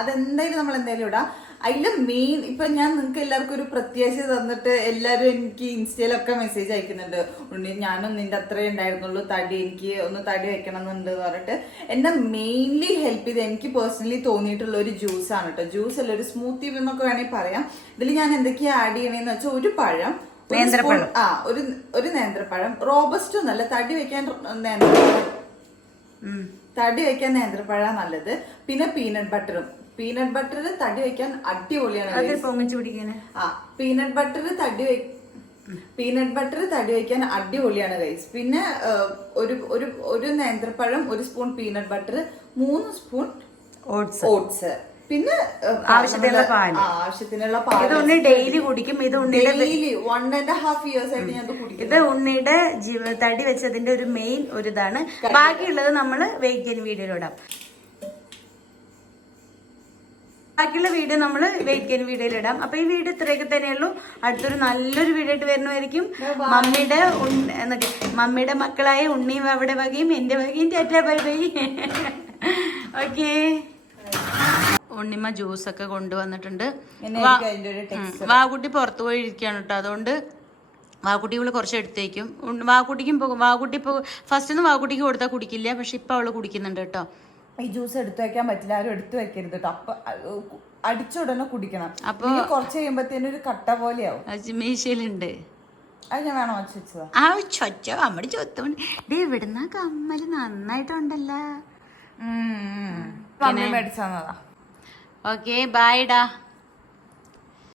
അതെന്തായാലും നമ്മൾ എന്തായാലും ഇടാം. അതില് മെയിൻ ഇപ്പൊ ഞാൻ നിങ്ങൾക്ക് എല്ലാവർക്കും ഒരു പ്രത്യാശ തന്നിട്ട് എല്ലാരും എനിക്ക് ഇൻസ്റ്റയിലൊക്കെ മെസ്സേജ് അയക്കുന്നുണ്ട്. ഉണ്ണി ഞാനും നിന്റെ അത്രേ ഉണ്ടായിരുന്നുള്ളൂ തടി, എനിക്ക് ഒന്ന് തടി വെക്കണം എന്നുണ്ട് പറഞ്ഞിട്ട്. എന്നെ മെയിൻലി ഹെൽപ്പ് ചെയ്ത് എനിക്ക് പേഴ്സണലി തോന്നിയിട്ടുള്ള ഒരു ജ്യൂസ് ആണ് കേട്ടോ. ജ്യൂസ് അല്ല, ഒരു സ്മൂത്തി എന്നൊക്കെ വേണമെങ്കിൽ പറയാം. ഇതിൽ ഞാൻ എന്തൊക്കെയാ ആഡ് ചെയ്യണേന്ന് വെച്ചാൽ ഒരു പഴം, ഒരു നേന്ത്രപ്പഴം, റോബസ്റ്റോ നല്ല തടി വെക്കാൻ നേന്ത്രപ്പഴം നല്ലത്. പിന്നെ പീനട്ട് ബട്ടറും. പീനട്ട് ബട്ടർ തടി വെക്കാൻ അടിപൊളിയാണ്. പീനട്ട് ബട്ടർ പീനട്ട് ബട്ടർ തടി വയ്ക്കാൻ അടിപൊളിയാണ് ഗൈസ്. പിന്നെ ഒരു നേന്ത്രപ്പഴം, 1 spoon peanut butter, 3 spoon oats, പിന്നെ ആവശ്യത്തിനുള്ള പാല്. ആവശ്യത്തിനുള്ള പാല്. ഇത് ഉണ്ണി ഡെയിലി കുടിക്കും. ഇത് ഉണ്ണിയുടെ ഡെയിലി 1.5 years ആയിട്ട് ഞാൻ കുടിക്കും. ഇത് ഉണ്ണിയുടെ തടി വെച്ചതിന്റെ ഒരു മെയിൻ ഒരു ഇതാണ്. ബാക്കിയുള്ളത് നമ്മള് വെയിറ്റ് ഗെയിൻ വീഡിയോയിലിടാം. ബാക്കിയുള്ള വീഡിയോ നമ്മൾ വെയിറ്റ് ഗെയിൻ വീഡിയോയിൽ ഇടാം. അപ്പൊ ഈ വീഡിയോ ഇത്രയൊക്കെ തന്നെയുള്ളൂ. അടുത്തൊരു നല്ലൊരു വീഡിയോ ആയിട്ട് വരുന്നതായിരിക്കും. മമ്മിയുടെ മക്കളായ ഉണ്ണിയും അവിടെ വകയും എന്റെ വകയും ടാറ്റാ ബൈ ബൈ. ഓക്കേ. ഉണ്ണിമ്മ ജ്യൂസൊക്കെ കൊണ്ടുവന്നിട്ടുണ്ട്. വാക്കുട്ടി പുറത്തു പോയി ഇരിക്കുകയാണ് കേട്ടോ. അതുകൊണ്ട് വാക്കുട്ടി ഇവള് കുറച്ച് എടുത്തേക്കും. വാക്കുട്ടി ഫസ്റ്റ് ഒന്നും വാക്കുട്ടിക്ക് കൊടുത്താൽ കുടിക്കില്ല. പക്ഷെ ഇപ്പൊ അവള് കുടിക്കുന്നുണ്ട് കേട്ടോ. ഈ ജ്യൂസ് എടുത്തു വെക്കാൻ പറ്റില്ല, ആരും എടുത്തു വെക്കരുത് കേട്ടോ. അപ്പൊ അടിച്ചുടനെ കുടിക്കണം. അപ്പൊ കുറച്ച് കഴിയുമ്പത്തേനും ഒരു കട്ട പോലെയാവും. മീശയിലുണ്ട്. അത് ഞാൻ വേണോ വെച്ചതാ? ആ ചൊച്ച നമ്മുടെ ചൊത്തോണ്ട് ഇവിടുന്ന കമ്മല് നന്നായിട്ടുണ്ടല്ലോ. മേടിച്ചു തന്നതാ. ഓക്കെ ബൈ ഡാ.